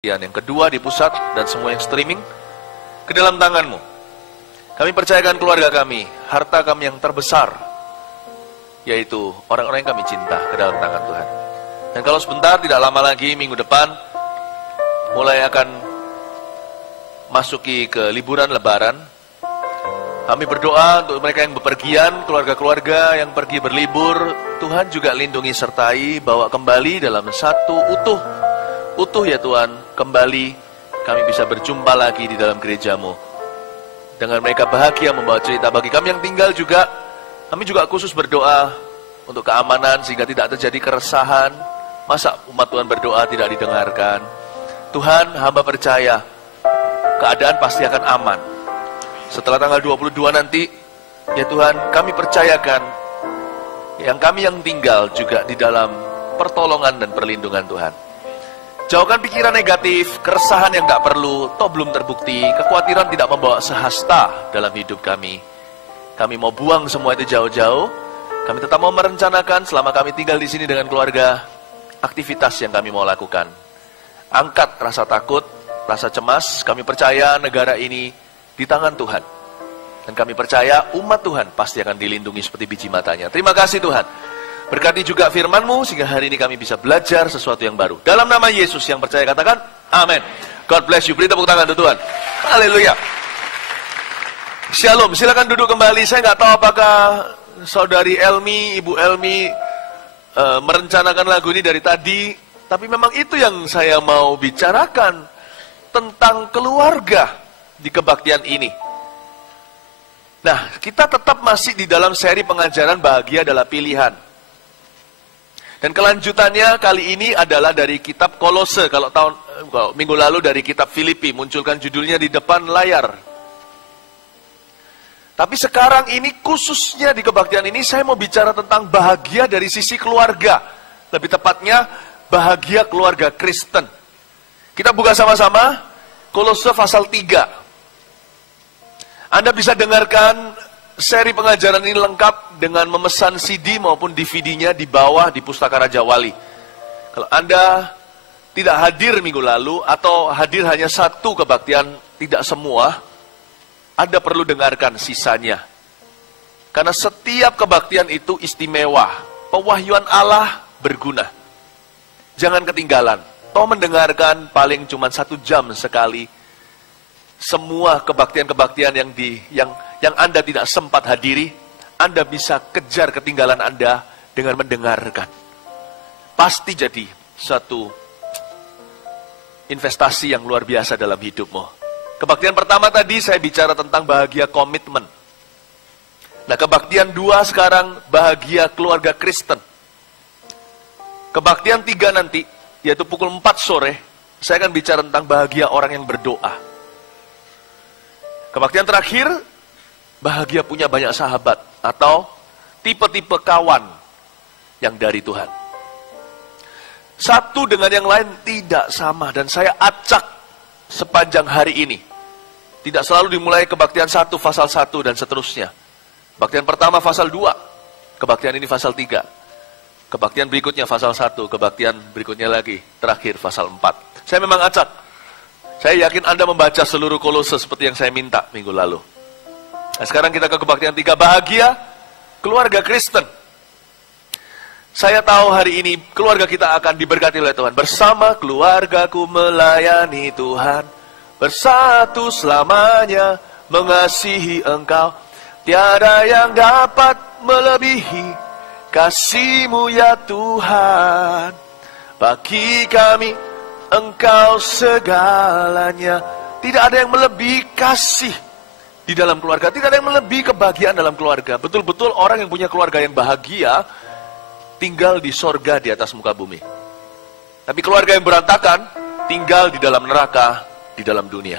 Yang kedua di pusat dan semua yang streaming ke dalam tangan-Mu. Kami percayakan keluarga kami, harta kami yang terbesar, yaitu orang-orang yang kami cinta, ke dalam tangan Tuhan. Dan kalau sebentar, tidak lama lagi, minggu depan, mulai akan masuki ke liburan Lebaran. Kami berdoa untuk mereka yang bepergian, keluarga-keluarga yang pergi berlibur, Tuhan juga lindungi sertai, bawa kembali dalam satu utuh ya Tuhan, kembali kami bisa berjumpa lagi di dalam gereja-Mu. Dengan mereka bahagia membawa cerita bagi kami yang tinggal juga, kami juga khusus berdoa untuk keamanan sehingga tidak terjadi keresahan. Masa umat Tuhan berdoa tidak didengarkan? Tuhan, hamba percaya keadaan pasti akan aman. Setelah tanggal 22 nanti, ya Tuhan, kami percayakan yang kami yang tinggal juga di dalam pertolongan dan perlindungan Tuhan. Jauhkan pikiran negatif, keresahan yang gak perlu, toh belum terbukti, kekhawatiran tidak membawa sehasta dalam hidup kami. Kami mau buang semua itu jauh-jauh. Kami tetap mau merencanakan selama kami tinggal di sini dengan keluarga, aktivitas yang kami mau lakukan. Angkat rasa takut, rasa cemas. Kami percaya negara ini di tangan Tuhan. Dan kami percaya umat Tuhan pasti akan dilindungi seperti biji matanya. Terima kasih Tuhan. Berkati juga firman-Mu sehingga hari ini kami bisa belajar sesuatu yang baru. Dalam nama Yesus yang percaya katakan, amin. God bless you. Beri tepuk tangan untuk Tuhan. Haleluya. Shalom. Silakan duduk kembali. Saya nggak tahu apakah saudari Elmi, Ibu Elmi merencanakan lagu ini dari tadi. Tapi memang itu yang saya mau bicarakan. Tentang keluarga di kebaktian ini. Nah, kita tetap masih di dalam seri pengajaran bahagia adalah pilihan. Dan kelanjutannya kali ini adalah dari kitab Kolose. Kalau minggu lalu dari kitab Filipi, munculkan judulnya di depan layar. Tapi sekarang ini khususnya di kebaktian ini saya mau bicara tentang bahagia dari sisi keluarga. Lebih tepatnya bahagia keluarga Kristen. Kita buka sama-sama Kolose pasal 3. Anda bisa dengarkan seri pengajaran ini lengkap dengan memesan CD maupun DVD-nya di bawah di Pustaka Raja Wali. Kalau Anda tidak hadir minggu lalu atau hadir hanya satu kebaktian, tidak semua, Anda perlu dengarkan sisanya. Karena setiap kebaktian itu istimewa. Pewahyuan Allah berguna. Jangan ketinggalan. Toh mendengarkan paling cuma 1 jam sekali. Semua kebaktian-kebaktian yang Anda tidak sempat hadiri, Anda bisa kejar ketinggalan Anda dengan mendengarkan. Pasti jadi satu investasi yang luar biasa dalam hidupmu. Kebaktian pertama tadi saya bicara tentang bahagia komitmen. Nah, kebaktian 2 sekarang bahagia keluarga Kristen. Kebaktian 3 nanti, yaitu pukul 4 sore, saya akan bicara tentang bahagia orang yang berdoa. Kebaktian terakhir, bahagia punya banyak sahabat atau tipe-tipe kawan yang dari Tuhan. Satu dengan yang lain tidak sama dan saya acak sepanjang hari ini. Tidak selalu dimulai kebaktian 1, pasal 1 dan seterusnya. Kebaktian pertama pasal 2, kebaktian ini pasal 3. Kebaktian berikutnya pasal 1, kebaktian berikutnya lagi, terakhir pasal 4. Saya memang acak. Saya yakin Anda membaca seluruh Kolose seperti yang saya minta minggu lalu. Nah, sekarang kita ke kebaktian 3, bahagia keluarga Kristen. Saya tahu hari ini keluarga kita akan diberkati oleh Tuhan. Bersama keluargaku melayani Tuhan, bersatu selamanya mengasihi Engkau. Tiada yang dapat melebihi kasih-Mu ya Tuhan. Bagi kami Engkau segalanya. Tidak ada yang melebihi kasih di dalam keluarga. Tidak ada yang melebihi kebahagiaan dalam keluarga. Betul-betul orang yang punya keluarga yang bahagia tinggal di sorga di atas muka bumi. Tapi keluarga yang berantakan tinggal di dalam neraka, di dalam dunia.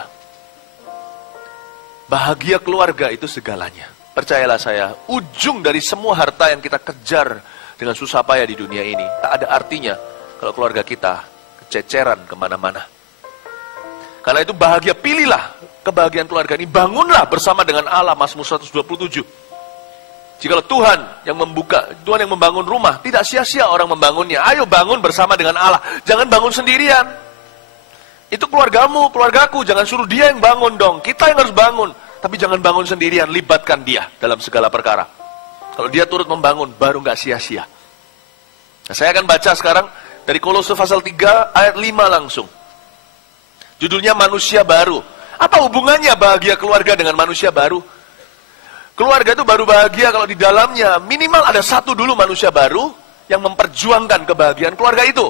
Bahagia keluarga itu segalanya. Percayalah saya, ujung dari semua harta yang kita kejar dengan susah payah di dunia ini, tak ada artinya kalau keluarga kita ceceran kemana-mana. Karena itu bahagia, pilihlah kebahagiaan keluarga ini. Bangunlah bersama dengan Allah, Mazmur 127. Jikalau Tuhan yang membuka, Tuhan yang membangun rumah, tidak sia-sia orang membangunnya. Ayo bangun bersama dengan Allah. Jangan bangun sendirian. Itu keluargamu, keluargaku, jangan suruh dia yang bangun dong. Kita yang harus bangun. Tapi jangan bangun sendirian, libatkan dia dalam segala perkara. Kalau dia turut membangun, baru nggak sia-sia. Nah, saya akan baca sekarang dari Kolose pasal 3 ayat 5 langsung. Judulnya manusia baru. Apa hubungannya bahagia keluarga dengan manusia baru? Keluarga itu baru bahagia kalau di dalamnya minimal ada satu dulu manusia baru yang memperjuangkan kebahagiaan keluarga itu.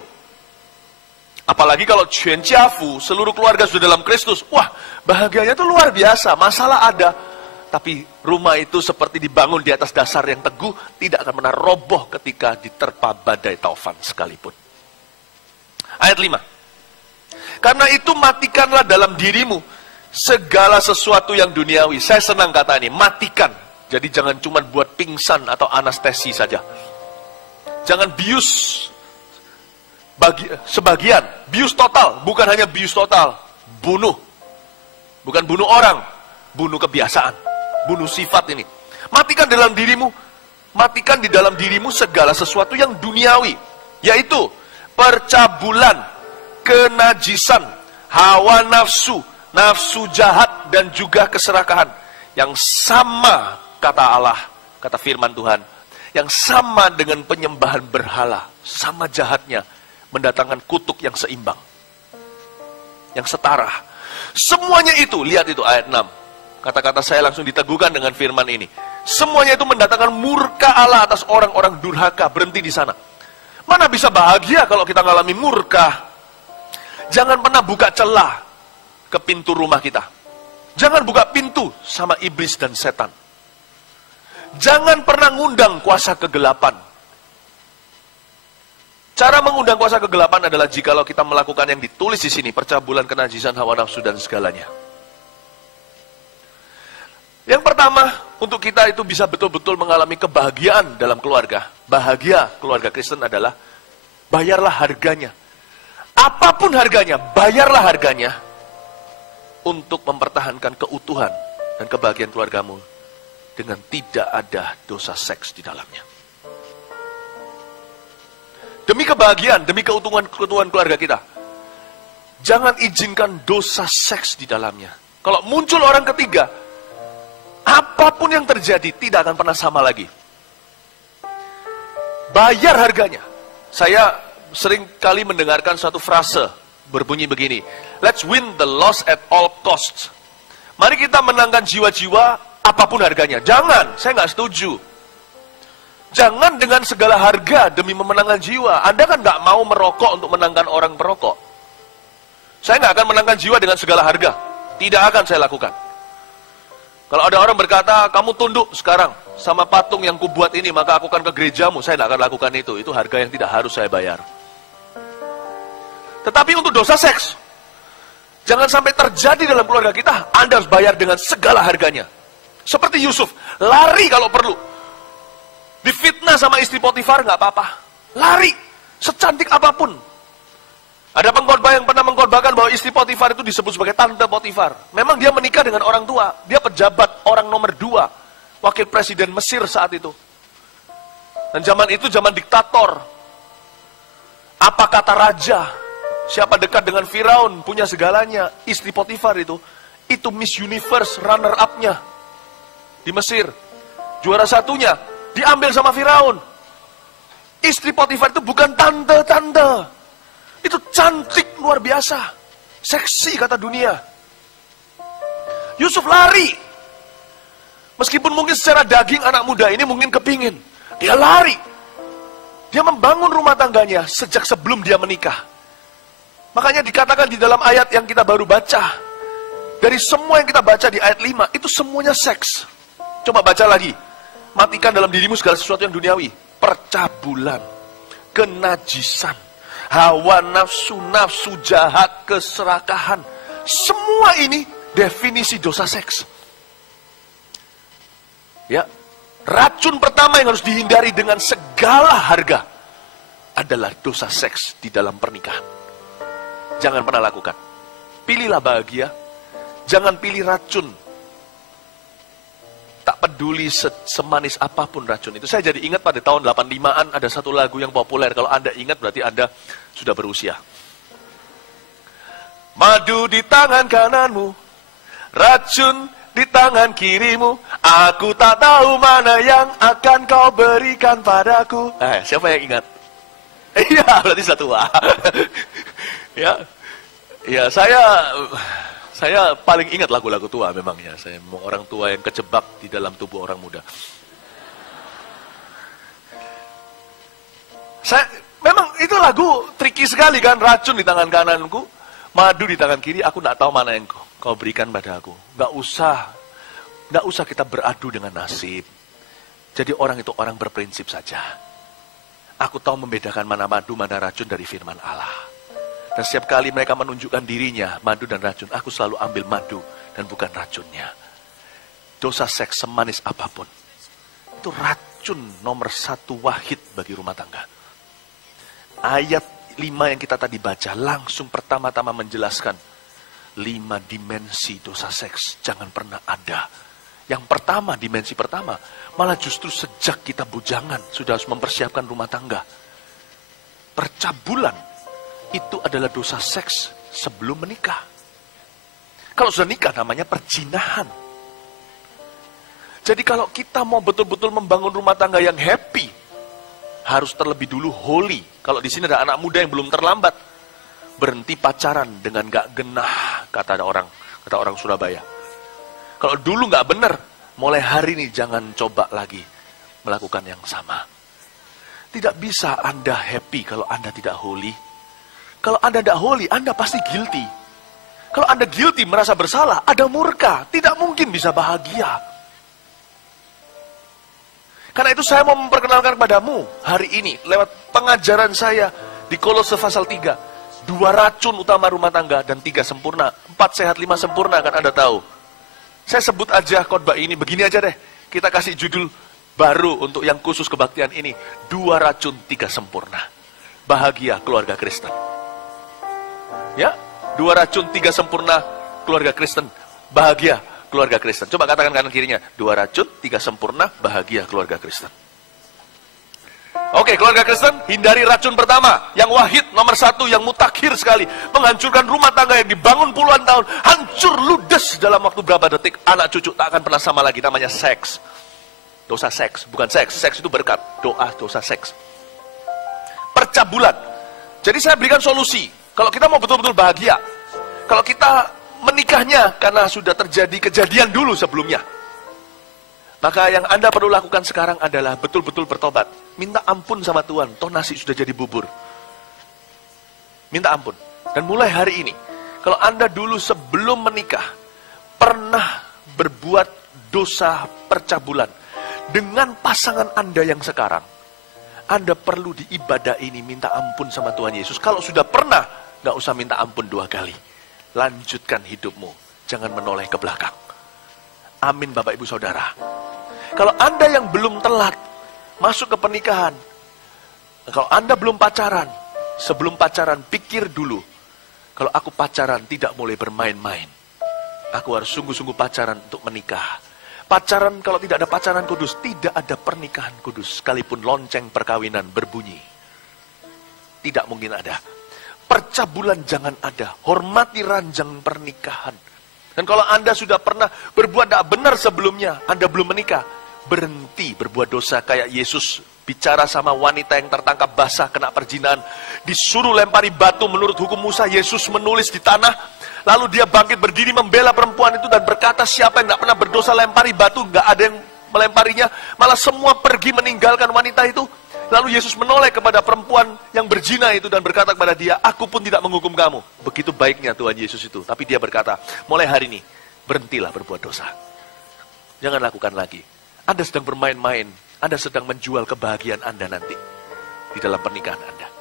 Apalagi kalau Ciafu, seluruh keluarga sudah dalam Kristus. Wah, bahagianya itu luar biasa. Masalah ada. Tapi rumah itu seperti dibangun di atas dasar yang teguh. Tidak akan pernah roboh ketika diterpa badai taufan sekalipun. Ayat 5. Karena itu matikanlah dalam dirimu segala sesuatu yang duniawi. Saya senang kata ini, matikan. Jadi jangan cuma buat pingsan atau anestesi saja. Jangan bius sebagian, bius total, bukan hanya bius total, bunuh. Bukan bunuh orang, bunuh kebiasaan, bunuh sifat ini. Matikan dalam dirimu, matikan di dalam dirimu segala sesuatu yang duniawi, yaitu percabulan, kenajisan, hawa nafsu, nafsu jahat, dan juga keserakahan. Yang sama, kata Allah, kata firman Tuhan, yang sama dengan penyembahan berhala, sama jahatnya, mendatangkan kutuk yang seimbang, yang setara. Semuanya itu, lihat itu ayat 6. Kata-kata saya langsung diteguhkan dengan firman ini. Semuanya itu mendatangkan murka Allah atas orang-orang durhaka. Berhenti di sana. Mana bisa bahagia kalau kita ngalami murka? Jangan pernah buka celah ke pintu rumah kita. Jangan buka pintu sama iblis dan setan. Jangan pernah ngundang kuasa kegelapan. Cara mengundang kuasa kegelapan adalah jikalau kita melakukan yang ditulis di sini, percabulan, kenajisan, hawa nafsu, dan segalanya. Yang pertama, untuk kita itu bisa betul-betul mengalami kebahagiaan dalam keluarga. Bahagia keluarga Kristen adalah bayarlah harganya. Apapun harganya, bayarlah harganya untuk mempertahankan keutuhan dan kebahagiaan keluargamu dengan tidak ada dosa seks di dalamnya. Demi kebahagiaan, demi keutuhan keluarga kita. Jangan izinkan dosa seks di dalamnya. Kalau muncul orang ketiga, apapun yang terjadi tidak akan pernah sama lagi. Bayar harganya. Saya sering kali mendengarkan satu frase berbunyi begini. Let's win the loss at all costs. Mari kita menangkan jiwa-jiwa apapun harganya. Jangan, saya nggak setuju. Jangan dengan segala harga demi memenangkan jiwa. Anda kan nggak mau merokok untuk menangkan orang perokok. Saya nggak akan menangkan jiwa dengan segala harga. Tidak akan saya lakukan. Kalau ada orang berkata, kamu tunduk sekarang sama patung yang kubuat ini, maka aku akan ke gerejamu. Saya tidak akan lakukan itu. Itu harga yang tidak harus saya bayar. Tetapi untuk dosa seks, jangan sampai terjadi dalam keluarga kita. Anda harus bayar dengan segala harganya. Seperti Yusuf, lari kalau perlu. Difitnah sama istri Potifar, nggak apa-apa. Lari, secantik apapun. Ada pengkhotbah yang pernah mengkhotbahkan bahwa istri Potifar itu disebut sebagai tante Potifar. Memang dia menikah dengan orang tua. Dia pejabat orang nomor 2. Wakil presiden Mesir saat itu. Dan zaman itu zaman diktator. Apa kata raja? Siapa dekat dengan Firaun, punya segalanya. Istri Potifar itu Miss Universe runner-up-nya di Mesir. Juara satunya diambil sama Firaun. Istri Potifar itu bukan tante-tante. Itu cantik luar biasa. Seksi kata dunia. Yusuf lari. Meskipun mungkin secara daging anak muda ini mungkin kepingin. Dia lari. Dia membangun rumah tangganya sejak sebelum dia menikah. Makanya dikatakan di dalam ayat yang kita baru baca. Dari semua yang kita baca di ayat 5, itu semuanya seks. Coba baca lagi. Matikan dalam dirimu segala sesuatu yang duniawi. Percabulan, kenajisan, hawa nafsu, nafsu jahat, keserakahan. Semua ini definisi dosa seks. Ya, racun pertama yang harus dihindari dengan segala harga adalah dosa seks di dalam pernikahan. Jangan pernah lakukan. Pilihlah bahagia, jangan pilih racun. Tak peduli semanis apapun racun itu. Saya jadi ingat pada tahun 85-an ada satu lagu yang populer. Kalau Anda ingat berarti Anda sudah berusia. Madu di tangan kananmu, racun di tangan kirimu. Aku tak tahu mana yang akan kau berikan padaku. Siapa yang ingat? Iya, berarti sudah tua. Ya, saya paling ingat lagu-lagu tua memang ya. Saya mau orang tua yang kejebak di dalam tubuh orang muda. Memang itu lagu tricky sekali kan, racun di tangan kananku, madu di tangan kiri, aku tidak tahu mana yang kau berikan pada aku. Gak usah kita beradu dengan nasib. Jadi orang itu orang berprinsip saja. Aku tahu membedakan mana madu, mana racun dari firman Allah. Dan setiap kali mereka menunjukkan dirinya, madu dan racun, aku selalu ambil madu dan bukan racunnya. Dosa seks semanis apapun, itu racun nomor 1 wahid bagi rumah tangga. Ayat 5 yang kita tadi baca langsung pertama-tama menjelaskan 5 dimensi dosa seks jangan pernah ada. Yang pertama, dimensi pertama, malah justru sejak kita bujangan sudah harus mempersiapkan rumah tangga. Percabulan itu adalah dosa seks sebelum menikah. Kalau sudah nikah namanya perjinahan. Jadi kalau kita mau betul-betul membangun rumah tangga yang happy, harus terlebih dulu holy. Kalau di sini ada anak muda yang belum terlambat, berhenti pacaran dengan gak genah, kata orang Surabaya. Kalau dulu gak benar, mulai hari ini jangan coba lagi melakukan yang sama. Tidak bisa Anda happy kalau Anda tidak holy. Kalau Anda tidak holy, Anda pasti guilty. Kalau Anda guilty, merasa bersalah, ada murka, tidak mungkin bisa bahagia. Karena itu saya mau memperkenalkan kepadamu hari ini lewat pengajaran saya di Kolose pasal 3. 2 racun utama rumah tangga dan 3 sempurna. 4 sehat 5 sempurna kan Anda tahu. Saya sebut aja khotbah ini begini aja deh. Kita kasih judul baru untuk yang khusus kebaktian ini. 2 racun 3 sempurna. Bahagia keluarga Kristen. Ya, 2 racun 3 sempurna keluarga Kristen. Bahagia keluarga Kristen. Coba katakan kanan kirinya. 2 racun, 3 sempurna, bahagia keluarga Kristen. Oke, keluarga Kristen, hindari racun pertama. Yang wahid, nomor 1, yang mutakhir sekali. Menghancurkan rumah tangga yang dibangun puluhan tahun. Hancur, ludes dalam waktu berapa detik. Anak cucu tak akan pernah sama lagi. Namanya seks. Dosa seks, bukan seks. Seks itu berkat. Doa, dosa seks. Percabulan. Jadi saya berikan solusi. Kalau kita mau betul-betul bahagia. Kalau kita menikahnya karena sudah terjadi kejadian dulu sebelumnya. Maka yang Anda perlu lakukan sekarang adalah betul-betul bertobat. Minta ampun sama Tuhan, toh nasi sudah jadi bubur. Minta ampun. Dan mulai hari ini, kalau Anda dulu sebelum menikah, pernah berbuat dosa percabulan dengan pasangan Anda yang sekarang, Anda perlu di ibadah ini minta ampun sama Tuhan Yesus. Kalau sudah pernah, gak usah minta ampun 2 kali. Lanjutkan hidupmu, jangan menoleh ke belakang. Amin Bapak Ibu Saudara. Kalau Anda yang belum telat masuk ke pernikahan, kalau Anda belum pacaran, sebelum pacaran pikir dulu, kalau aku pacaran tidak boleh bermain-main. Aku harus sungguh-sungguh pacaran untuk menikah. Pacaran, kalau tidak ada pacaran kudus, tidak ada pernikahan kudus. Sekalipun lonceng perkawinan berbunyi, tidak mungkin ada. Percabulan jangan ada. Hormati ranjang pernikahan. Dan kalau Anda sudah pernah berbuat tidak benar sebelumnya, Anda belum menikah, berhenti berbuat dosa. Kayak Yesus bicara sama wanita yang tertangkap basah kena perjinahan, disuruh lempari batu menurut hukum Musa. Yesus menulis di tanah, lalu dia bangkit berdiri membela perempuan itu dan berkata, siapa yang tidak pernah berdosa lempari batu. Nggak ada yang melemparinya, malah semua pergi meninggalkan wanita itu. Lalu Yesus menoleh kepada perempuan yang berzina itu dan berkata kepada dia, aku pun tidak menghukum kamu. Begitu baiknya Tuhan Yesus itu. Tapi dia berkata, mulai hari ini, berhentilah berbuat dosa. Jangan lakukan lagi. Anda sedang bermain-main. Anda sedang menjual kebahagiaan Anda nanti. Di dalam pernikahan Anda.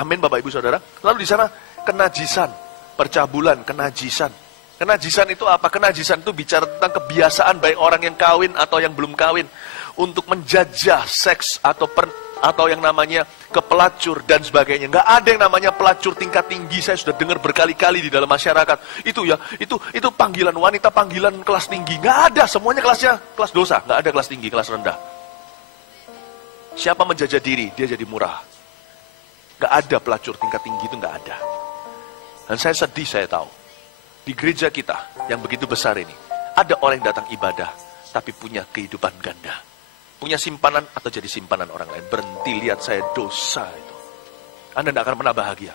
Amin Bapak Ibu Saudara. Lalu di sana, kenajisan. Percabulan, kenajisan. Kenajisan itu apa? Kenajisan itu bicara tentang kebiasaan baik orang yang kawin atau yang belum kawin. Untuk menjajah seks atau yang namanya kepelacur dan sebagainya. Nggak ada yang namanya pelacur tingkat tinggi. Saya sudah dengar berkali-kali di dalam masyarakat. Itu panggilan wanita, panggilan kelas tinggi. Nggak ada, semuanya kelasnya kelas dosa. Nggak ada kelas tinggi, kelas rendah. Siapa menjajah diri, dia jadi murah. Nggak ada pelacur tingkat tinggi, itu nggak ada. Dan saya sedih, saya tahu. Di gereja kita yang begitu besar ini, ada orang yang datang ibadah, tapi punya kehidupan ganda. Punya simpanan atau jadi simpanan orang lain. Berhenti lihat saya dosa itu. Anda tidak akan pernah bahagia.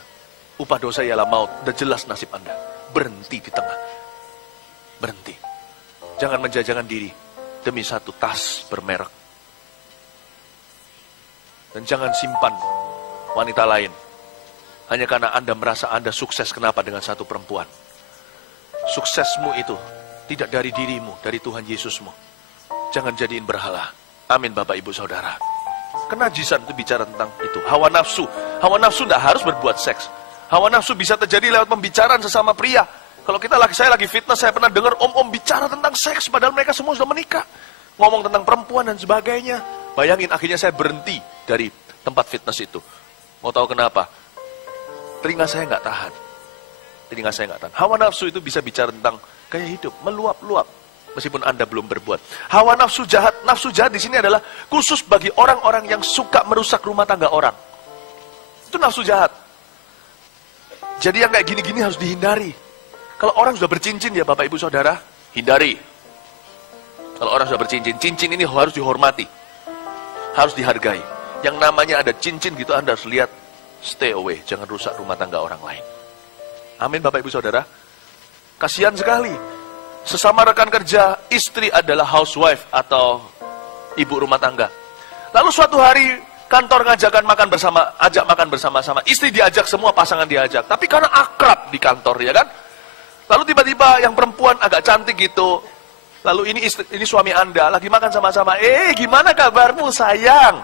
Upah dosa ialah maut, dan jelas nasib Anda. Berhenti di tengah. Berhenti. Jangan menjajakan diri demi satu tas bermerek. Dan jangan simpan wanita lain hanya karena Anda merasa Anda sukses. Kenapa? Dengan satu perempuan. Suksesmu itu tidak dari dirimu, dari Tuhan Yesusmu. Jangan jadiin berhala. Amin Bapak Ibu Saudara. Kenajisan itu bicara tentang itu. Hawa nafsu. Hawa nafsu tidak harus berbuat seks. Hawa nafsu bisa terjadi lewat pembicaraan sesama pria. Kalau saya lagi fitness, saya pernah dengar om-om bicara tentang seks, padahal mereka semua sudah menikah. Ngomong tentang perempuan dan sebagainya. Bayangin, akhirnya saya berhenti dari tempat fitness itu. Mau tahu kenapa? Telinga saya nggak tahan. Telinga saya nggak tahan. Hawa nafsu itu bisa bicara tentang gaya hidup, meluap-luap, meskipun Anda belum berbuat. Hawa nafsu jahat di sini adalah khusus bagi orang-orang yang suka merusak rumah tangga orang. Itu nafsu jahat. Jadi yang kayak gini-gini harus dihindari. Kalau orang sudah bercincin ya Bapak Ibu Saudara, hindari. Kalau orang sudah bercincin, cincin ini harus dihormati. Harus dihargai. Yang namanya ada cincin gitu, Anda harus lihat, stay away, jangan rusak rumah tangga orang lain. Amin Bapak Ibu Saudara. Kasihan sekali. Sesama rekan kerja, istri adalah housewife atau ibu rumah tangga. Lalu suatu hari kantor ajak makan bersama-sama. Istri diajak, semua pasangan diajak. Tapi karena akrab di kantor, ya kan? Lalu tiba-tiba yang perempuan agak cantik gitu. Lalu ini suami Anda lagi makan sama-sama. Gimana kabarmu sayang?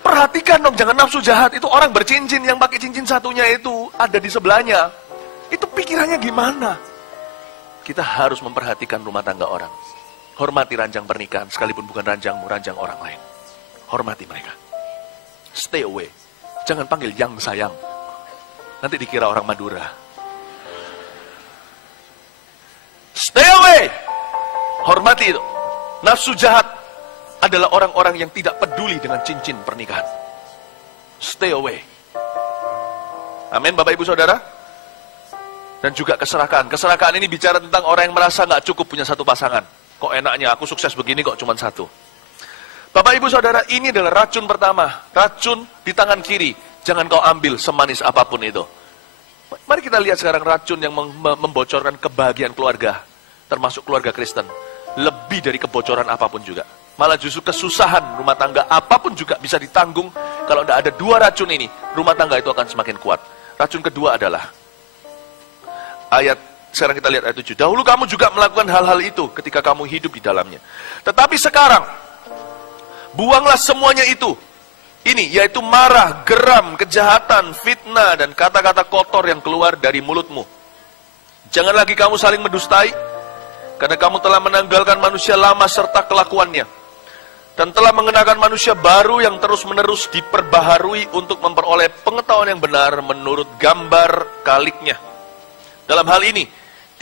Perhatikan dong, jangan nafsu jahat. Itu orang bercincin, yang pakai cincin satunya itu ada di sebelahnya. Itu pikirannya gimana? Kita harus memperhatikan rumah tangga orang. Hormati ranjang pernikahan, sekalipun bukan ranjangmu, ranjang orang lain. Hormati mereka. Stay away. Jangan panggil yang sayang. Nanti dikira orang Madura. Stay away. Hormati itu. Nafsu jahat adalah orang-orang yang tidak peduli dengan cincin pernikahan. Stay away. Amin Bapak Ibu Saudara. Dan juga keserakahan. Keserakahan ini bicara tentang orang yang merasa nggak cukup punya satu pasangan. Kok enaknya aku sukses begini kok cuma satu. Bapak Ibu Saudara, ini adalah racun pertama. Racun di tangan kiri. Jangan kau ambil semanis apapun itu. Mari kita lihat sekarang racun yang membocorkan kebahagiaan keluarga. Termasuk keluarga Kristen. Lebih dari kebocoran apapun juga. Malah justru kesusahan rumah tangga apapun juga bisa ditanggung. Kalau tidak ada dua racun ini, rumah tangga itu akan semakin kuat. Racun kedua adalah sekarang kita lihat ayat 7. Dahulu kamu juga melakukan hal-hal itu ketika kamu hidup di dalamnya. Tetapi sekarang, buanglah semuanya itu. Ini, yaitu marah, geram, kejahatan, fitnah, dan kata-kata kotor yang keluar dari mulutmu. Jangan lagi kamu saling mendustai, karena kamu telah menanggalkan manusia lama serta kelakuannya. Dan telah mengenakan manusia baru yang terus-menerus diperbaharui untuk memperoleh pengetahuan yang benar menurut gambar kaliknya. Dalam hal ini,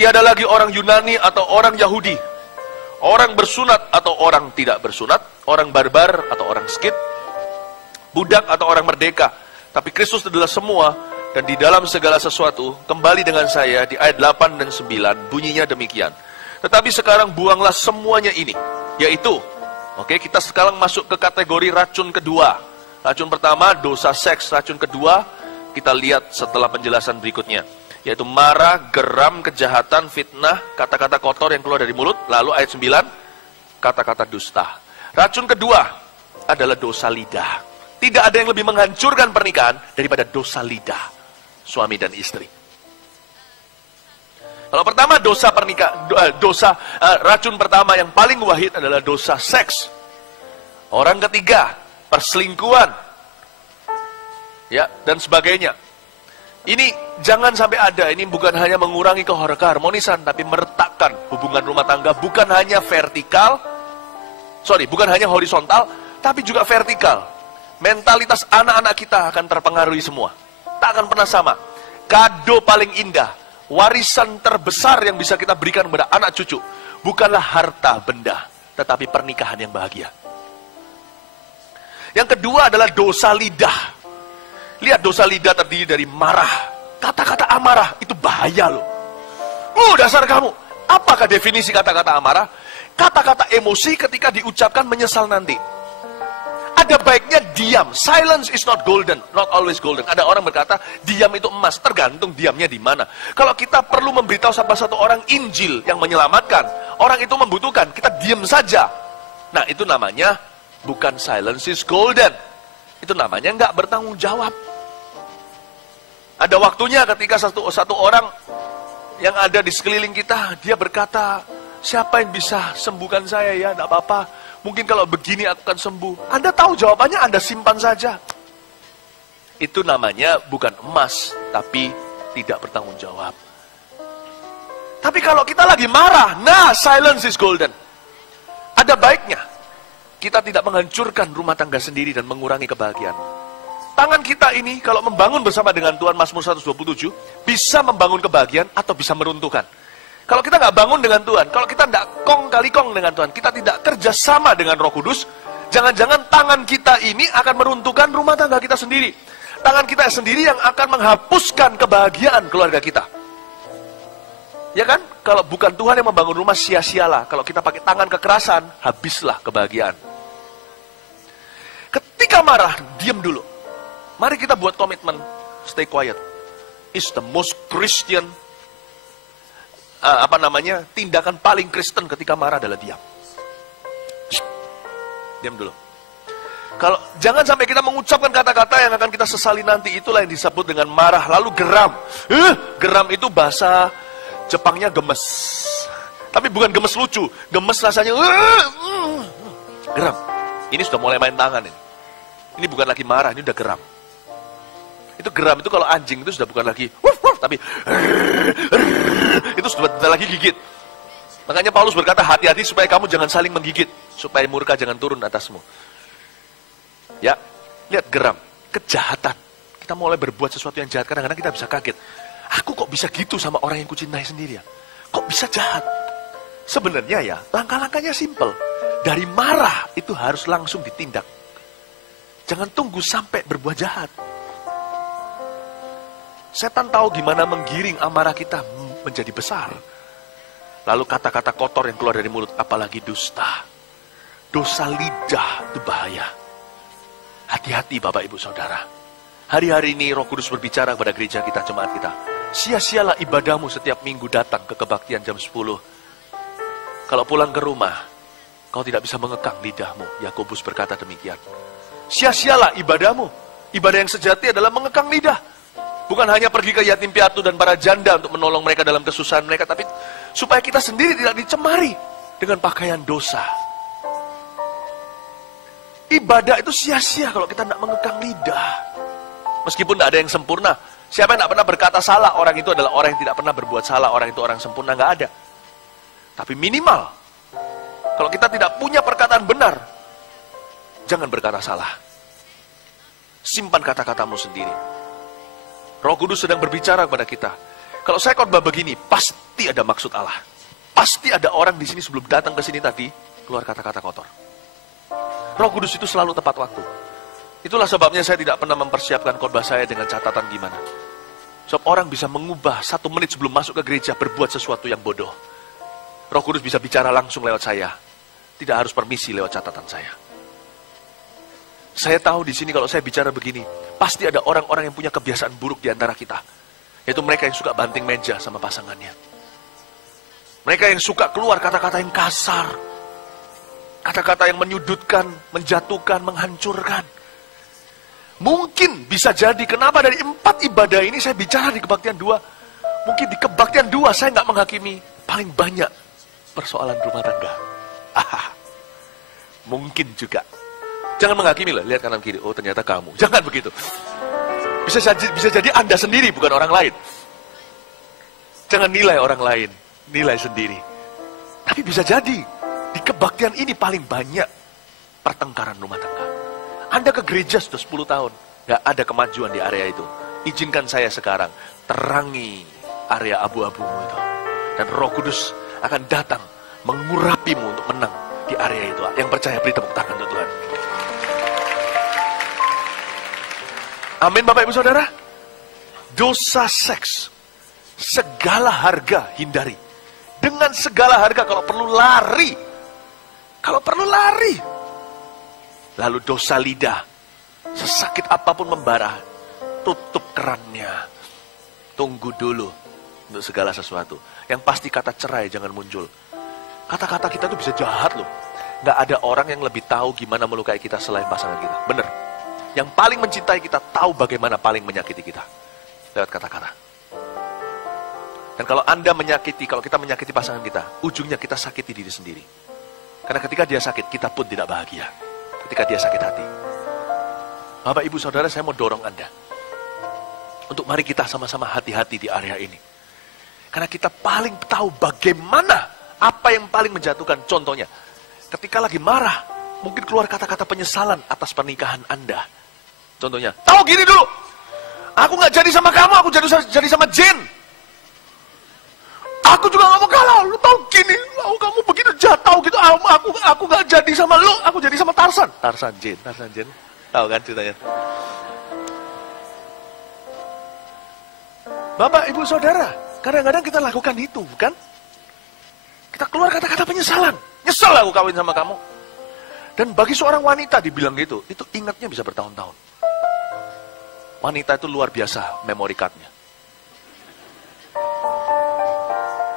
tiada lagi orang Yunani atau orang Yahudi, orang bersunat atau orang tidak bersunat, orang barbar atau orang skit, budak atau orang merdeka. Tapi Kristus adalah semua, dan di dalam segala sesuatu. Kembali dengan saya di ayat 8 dan 9, bunyinya demikian. Tetapi sekarang buanglah semuanya ini, yaitu, kita sekarang masuk ke kategori racun kedua. Racun pertama, dosa seks. Racun kedua, kita lihat setelah penjelasan berikutnya. Yaitu marah, geram, kejahatan, fitnah, kata-kata kotor yang keluar dari mulut. Lalu ayat 9, kata-kata dusta. Racun kedua adalah dosa lidah. Tidak ada yang lebih menghancurkan pernikahan daripada dosa lidah suami dan istri. Kalau pertama racun pertama yang paling wahid adalah dosa seks. Orang ketiga, perselingkuhan. Ya, dan sebagainya. Ini jangan sampai ada, ini bukan hanya mengurangi keharmonisan, tapi meretakkan hubungan rumah tangga, bukan hanya bukan hanya horizontal, tapi juga vertikal. Mentalitas anak-anak kita akan terpengaruhi semua. Tak akan pernah sama. Kado paling indah, warisan terbesar yang bisa kita berikan kepada anak cucu, bukanlah harta benda, tetapi pernikahan yang bahagia. Yang kedua adalah dosa lidah. Lihat, dosa lidah terdiri dari marah, Kata-kata amarah itu bahaya loh. Dasar kamu. Apakah definisi kata-kata amarah? Kata-kata emosi ketika diucapkan menyesal nanti. Ada baiknya diam. Silence is not golden, not always golden. Ada orang berkata, diam itu emas. Tergantung diamnya di mana. Kalau kita perlu memberitahu sama satu orang Injil yang menyelamatkan, orang itu membutuhkan, kita diam saja. Nah, itu namanya bukan silence is golden. Itu namanya nggak bertanggung jawab. Ada waktunya ketika satu orang yang ada di sekeliling kita, dia berkata, siapa yang bisa sembuhkan saya ya? Tidak apa-apa. Mungkin kalau begini aku akan sembuh. Anda tahu jawabannya, Anda simpan saja. Itu namanya bukan emas, tapi tidak bertanggung jawab. Tapi kalau kita lagi marah, nah silence is golden. Ada baiknya kita tidak menghancurkan rumah tangga sendiri dan mengurangi kebahagiaan. Tangan kita ini kalau membangun bersama dengan Tuhan, Mazmur 127, bisa membangun kebahagiaan atau bisa meruntuhkan. Kalau kita nggak bangun dengan Tuhan, kalau kita nggak kong kali kong dengan Tuhan, kita tidak kerjasama dengan Roh Kudus, jangan-jangan tangan kita ini akan meruntuhkan rumah tangga kita sendiri. Tangan kita sendiri yang akan menghapuskan kebahagiaan keluarga kita. Ya kan? Kalau bukan Tuhan yang membangun rumah, sia-sialah. Kalau kita pakai tangan kekerasan, habislah kebahagiaan. Ketika marah, diam dulu. Mari kita buat komitmen, stay quiet. Is the most Christian tindakan paling Kristen ketika marah adalah diam. Diam dulu. Kalau jangan sampai kita mengucapkan kata-kata yang akan kita sesali nanti, itulah yang disebut dengan marah. Lalu geram. Geram itu bahasa Jepangnya gemes. Tapi bukan gemes lucu, gemes rasanya geram. Ini sudah mulai main tangan ini. Ini bukan lagi marah, ini udah geram. Itu geram itu kalau anjing itu sudah bukan lagi tapi itu sudah lagi gigit. Makanya Paulus berkata, hati-hati supaya kamu jangan saling menggigit, supaya murka jangan turun atasmu. Ya, lihat geram, kejahatan. Kita mulai berbuat sesuatu yang jahat, kadang-kadang kita bisa kaget. Aku kok bisa gitu sama orang yang kucintai sendiri ya? Kok bisa jahat? Sebenarnya ya, langkah-langkahnya simple. Dari marah itu harus langsung ditindak. Jangan tunggu sampai berbuat jahat. Setan tahu gimana menggiring amarah kita menjadi besar. Lalu kata-kata kotor yang keluar dari mulut, apalagi dusta. Dosa lidah itu bahaya. Hati-hati Bapak Ibu Saudara. Hari-hari ini Roh Kudus berbicara kepada gereja kita, jemaat kita. Sia-sialah ibadahmu setiap minggu datang ke kebaktian jam 10. Kalau pulang ke rumah, kau tidak bisa mengekang lidahmu. Yakobus berkata demikian. Sia-sialah ibadahmu. Ibadah yang sejati adalah mengekang lidah. Bukan hanya pergi ke yatim piatu dan para janda untuk menolong mereka dalam kesusahan mereka, tapi supaya kita sendiri tidak dicemari dengan pakaian dosa. Ibadah itu sia-sia kalau kita tidak mengekang lidah. Meskipun tidak ada yang sempurna. Siapa yang tidak pernah berkata salah, orang itu adalah orang yang tidak pernah berbuat salah. Orang itu orang sempurna, nggak ada. Tapi minimal, kalau kita tidak punya perkataan benar, jangan berkata salah. Simpan kata-katamu sendiri. Roh Kudus sedang berbicara kepada kita. Kalau saya khotbah begini, pasti ada maksud Allah. Pasti ada orang di sini sebelum datang ke sini tadi, keluar kata-kata kotor. Roh Kudus itu selalu tepat waktu. Itulah sebabnya saya tidak pernah mempersiapkan khotbah saya dengan catatan gimana. Sebab orang bisa mengubah 1 menit sebelum masuk ke gereja berbuat sesuatu yang bodoh. Roh Kudus bisa bicara langsung lewat saya. Tidak harus permisi lewat catatan saya. Saya tahu di sini kalau saya bicara begini, pasti ada orang-orang yang punya kebiasaan buruk di antara kita. Yaitu mereka yang suka banting meja sama pasangannya. Mereka yang suka keluar kata-kata yang kasar. Kata-kata yang menyudutkan, menjatuhkan, menghancurkan. Mungkin bisa jadi kenapa dari 4 ibadah ini saya bicara di kebaktian 2. Mungkin di kebaktian 2 saya nggak menghakimi paling banyak persoalan rumah tangga. Mungkin juga. Jangan menghakimi lah, lihat kanan kiri, oh ternyata kamu. Jangan begitu. Bisa jadi Anda sendiri, bukan orang lain. Jangan nilai orang lain, nilai sendiri. Tapi bisa jadi, di kebaktian ini paling banyak pertengkaran rumah tangga. Anda ke gereja sudah 10 tahun, gak ada kemajuan di area itu. Izinkan saya sekarang, terangi area abu-abumu itu. Dan Roh Kudus akan datang, mengurapimu untuk menang di area itu. Yang percaya, beri tepuk tangan untuk Tuhan. Amin Bapak Ibu Saudara. Dosa seks, segala harga hindari. Dengan segala harga, kalau perlu lari. Kalau perlu lari. Lalu dosa lidah, sesakit apapun membara, tutup kerannya. Tunggu dulu untuk segala sesuatu. Yang pasti kata cerai jangan muncul. Kata-kata kita tuh bisa jahat loh. Gak ada orang yang lebih tahu gimana melukai kita selain pasangan kita. Bener. Yang paling mencintai kita tahu bagaimana paling menyakiti kita. Lewat kata-kata. Dan kalau Anda menyakiti, kalau kita menyakiti pasangan kita, ujungnya kita sakiti diri sendiri. Karena ketika dia sakit, kita pun tidak bahagia. Ketika dia sakit hati. Bapak, Ibu, Saudara, saya mau dorong Anda. Untuk mari kita sama-sama hati-hati di area ini. Karena kita paling tahu bagaimana, apa yang paling menjatuhkan. Contohnya, ketika lagi marah, mungkin keluar kata-kata penyesalan atas pernikahan Anda. Contohnya, tahu gini dulu, aku gak jadi sama kamu, aku jadi sama Jen. Aku juga gak mau kalah, lu tahu gini, kamu begitu jahat, tahu gitu, aku gak jadi sama lu, aku jadi sama Tarsan. Tarsan Jen. Tahu kan ceritanya? Bapak, Ibu, Saudara, kadang-kadang kita lakukan itu, bukan? Kita keluar kata-kata penyesalan. Nyesel aku kawin sama kamu. Dan bagi seorang wanita dibilang gitu, itu ingatnya bisa bertahun-tahun. Wanita itu luar biasa memori card-nya.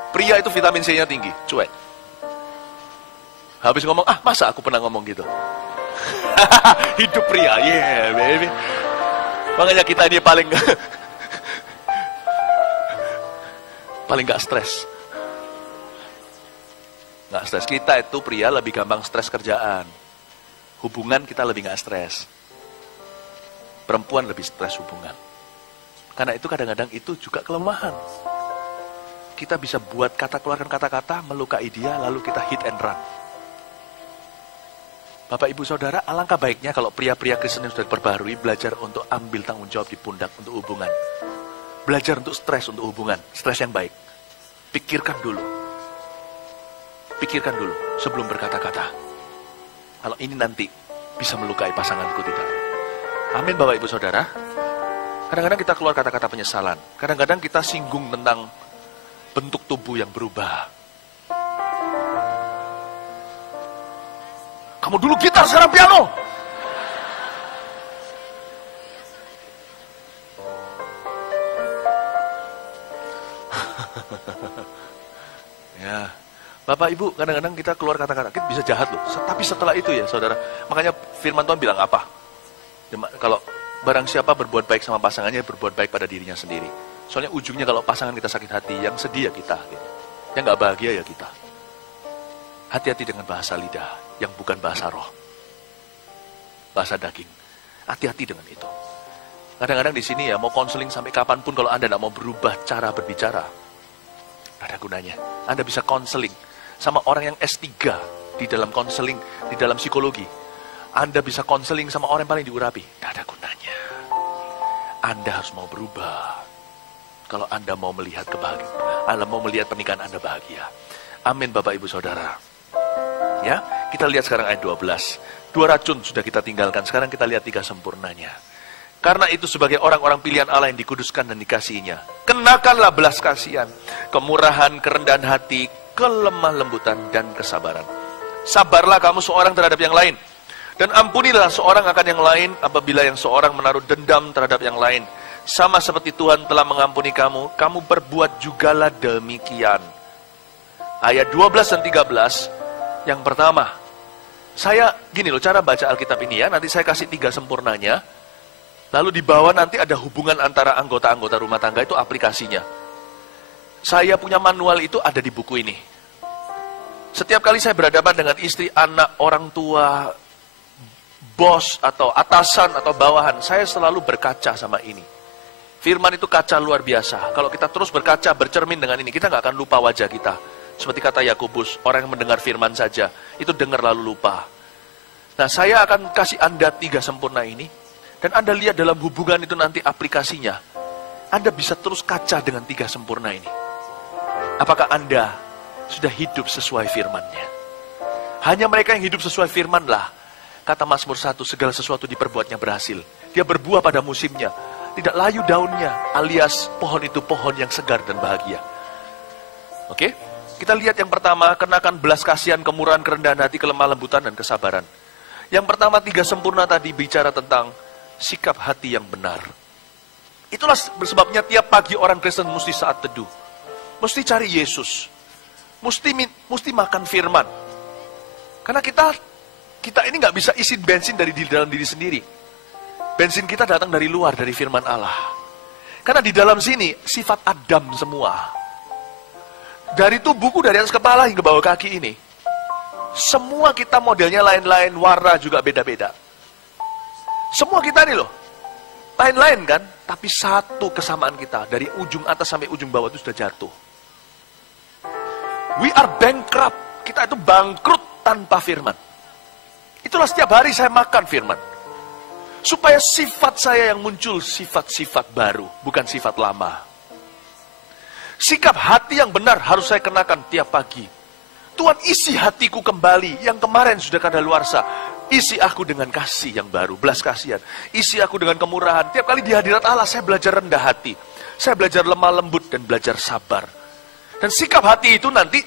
Pria itu vitamin C-nya tinggi, cuek. Habis ngomong, masa aku pernah ngomong gitu? Hidup pria, yeah baby. Makanya kita ini paling gak stres. Gak stres. Kita itu pria lebih gampang stres kerjaan. Hubungan kita lebih gak stres. Perempuan lebih stres hubungan. Karena itu kadang-kadang itu juga kelemahan. Kita bisa buat keluarkan kata-kata, melukai dia, lalu kita hit and run. Bapak, Ibu, Saudara, alangkah baiknya kalau pria-pria Kristen yang sudah diperbarui belajar untuk ambil tanggung jawab di pundak untuk hubungan. Belajar untuk stres untuk hubungan, stres yang baik. Pikirkan dulu sebelum berkata-kata. Kalau ini nanti bisa melukai pasanganku tidak. Amin, Bapak, Ibu, Saudara. Kadang-kadang kita keluar kata-kata penyesalan. Kadang-kadang kita singgung tentang bentuk tubuh yang berubah. Kamu dulu gitar, sekarang piano. Ya, Bapak, Ibu, kadang-kadang kita keluar kata-kata, kita bisa jahat loh. Tapi setelah itu ya, Saudara, makanya firman Tuhan bilang apa? Kalau barang siapa berbuat baik sama pasangannya, berbuat baik pada dirinya sendiri. Soalnya ujungnya kalau pasangan kita sakit hati, yang sedih ya kita. Gitu. Yang gak bahagia ya kita. Hati-hati dengan bahasa lidah, yang bukan bahasa roh. Bahasa daging. Hati-hati dengan itu. Kadang-kadang di sini ya, mau konseling sampai kapanpun kalau Anda gak mau berubah cara berbicara, gak ada gunanya. Anda bisa konseling sama orang yang S3 di dalam konseling, di dalam psikologi. Anda bisa konseling sama orang yang paling diurapi. Tidak ada gunanya. Anda harus mau berubah. Kalau Anda mau melihat kebahagiaan. Anda mau melihat pernikahan Anda bahagia. Amin, Bapak, Ibu, Saudara. Ya, kita lihat sekarang ayat 12. 2 racun sudah kita tinggalkan. Sekarang kita lihat 3 sempurnanya. Karena itu sebagai orang-orang pilihan Allah yang dikuduskan dan dikasihinya. Kenakanlah belas kasihan, kemurahan, kerendahan hati, kelemah lembutan, dan kesabaran. Sabarlah kamu seorang terhadap yang lain. Dan ampunilah seorang akan yang lain apabila yang seorang menaruh dendam terhadap yang lain. Sama seperti Tuhan telah mengampuni kamu, kamu berbuat jugalah demikian. Ayat 12 dan 13, yang pertama. Saya, gini loh, cara baca Alkitab ini ya, nanti saya kasih 3 sempurnanya. Lalu di bawah nanti ada hubungan antara anggota-anggota rumah tangga, itu aplikasinya. Saya punya manual itu ada di buku ini. Setiap kali saya berhadapan dengan istri, anak, orang tua, bos, atau atasan, atau bawahan, saya selalu berkaca sama ini. Firman itu kaca luar biasa. Kalau kita terus berkaca, bercermin dengan ini, kita nggak akan lupa wajah kita. Seperti kata Yakobus, orang yang mendengar firman saja, itu dengar lalu lupa. Nah, saya akan kasih Anda 3 sempurna ini, dan Anda lihat dalam hubungan itu nanti aplikasinya. Anda bisa terus kaca dengan 3 sempurna ini. Apakah Anda sudah hidup sesuai firman-Nya? Hanya mereka yang hidup sesuai firman lah. Kata Mazmur 1, segala sesuatu diperbuatnya berhasil. Dia berbuah pada musimnya. tidak layu daunnya, alias pohon itu pohon yang segar dan bahagia. Oke, kita lihat yang pertama, kenakan belas kasihan, kemurahan, kerendahan hati, kelemah lembutan, dan kesabaran. Yang pertama, 3 sempurna tadi bicara tentang sikap hati yang benar. Itulah sebabnya tiap pagi orang Kristen mesti saat teduh, mesti cari Yesus, mesti makan firman. Karena kita ini nggak bisa isi bensin dari dalam diri sendiri. Bensin kita datang dari luar, dari firman Allah. Karena di dalam sini sifat Adam semua. Dari tubuhku, dari atas kepala hingga bawah kaki ini, semua kita modelnya lain-lain, warna juga beda-beda. Semua kita nih loh, lain-lain kan? Tapi satu kesamaan kita, dari ujung atas sampai ujung bawah itu sudah jatuh. We are bankrupt, kita itu bangkrut tanpa firman. Itulah setiap hari saya makan firman. Supaya sifat saya yang muncul, sifat-sifat baru, bukan sifat lama. Sikap hati yang benar harus saya kenakan tiap pagi. Tuhan, isi hatiku kembali, yang kemarin sudah kadaluarsa. Isi aku dengan kasih yang baru, belas kasihan. Isi aku dengan kemurahan. Tiap kali di hadirat Allah, saya belajar rendah hati. Saya belajar lemah lembut dan belajar sabar. Dan sikap hati itu nanti,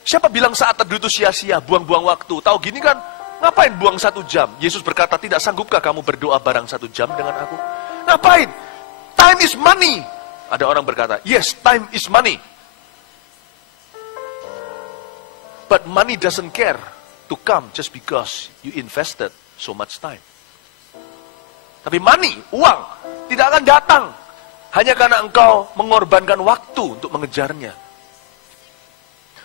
siapa bilang saat teduh itu sia-sia, buang-buang waktu. Tahu gini kan, ngapain buang 1 jam? Yesus berkata, tidak sanggupkah kamu berdoa barang 1 jam dengan aku? Ngapain? Time is money. Ada orang berkata, yes, time is money. But money doesn't care to come just because you invested so much time. Tapi money, uang, tidak akan datang hanya karena engkau mengorbankan waktu untuk mengejarnya.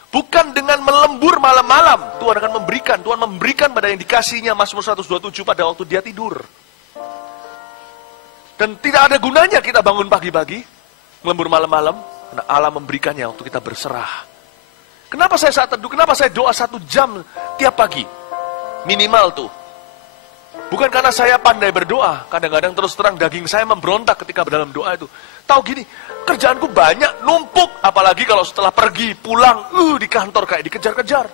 Bukan dengan melembur malam-malam Tuhan akan memberikan. Tuhan memberikan pada yang dikasihnya, Mazmur 127 pada waktu dia tidur. Dan tidak ada gunanya kita bangun pagi-pagi, melembur malam-malam, karena Allah memberikannya waktu kita berserah. Kenapa saya saat teduh? Kenapa saya doa 1 jam tiap pagi? Minimal tuh. Bukan karena saya pandai berdoa. Kadang-kadang terus terang daging saya memberontak ketika dalam doa itu. Tahu gini, kerjaanku banyak, numpuk. Apalagi kalau setelah pergi, pulang, di kantor kayak dikejar-kejar.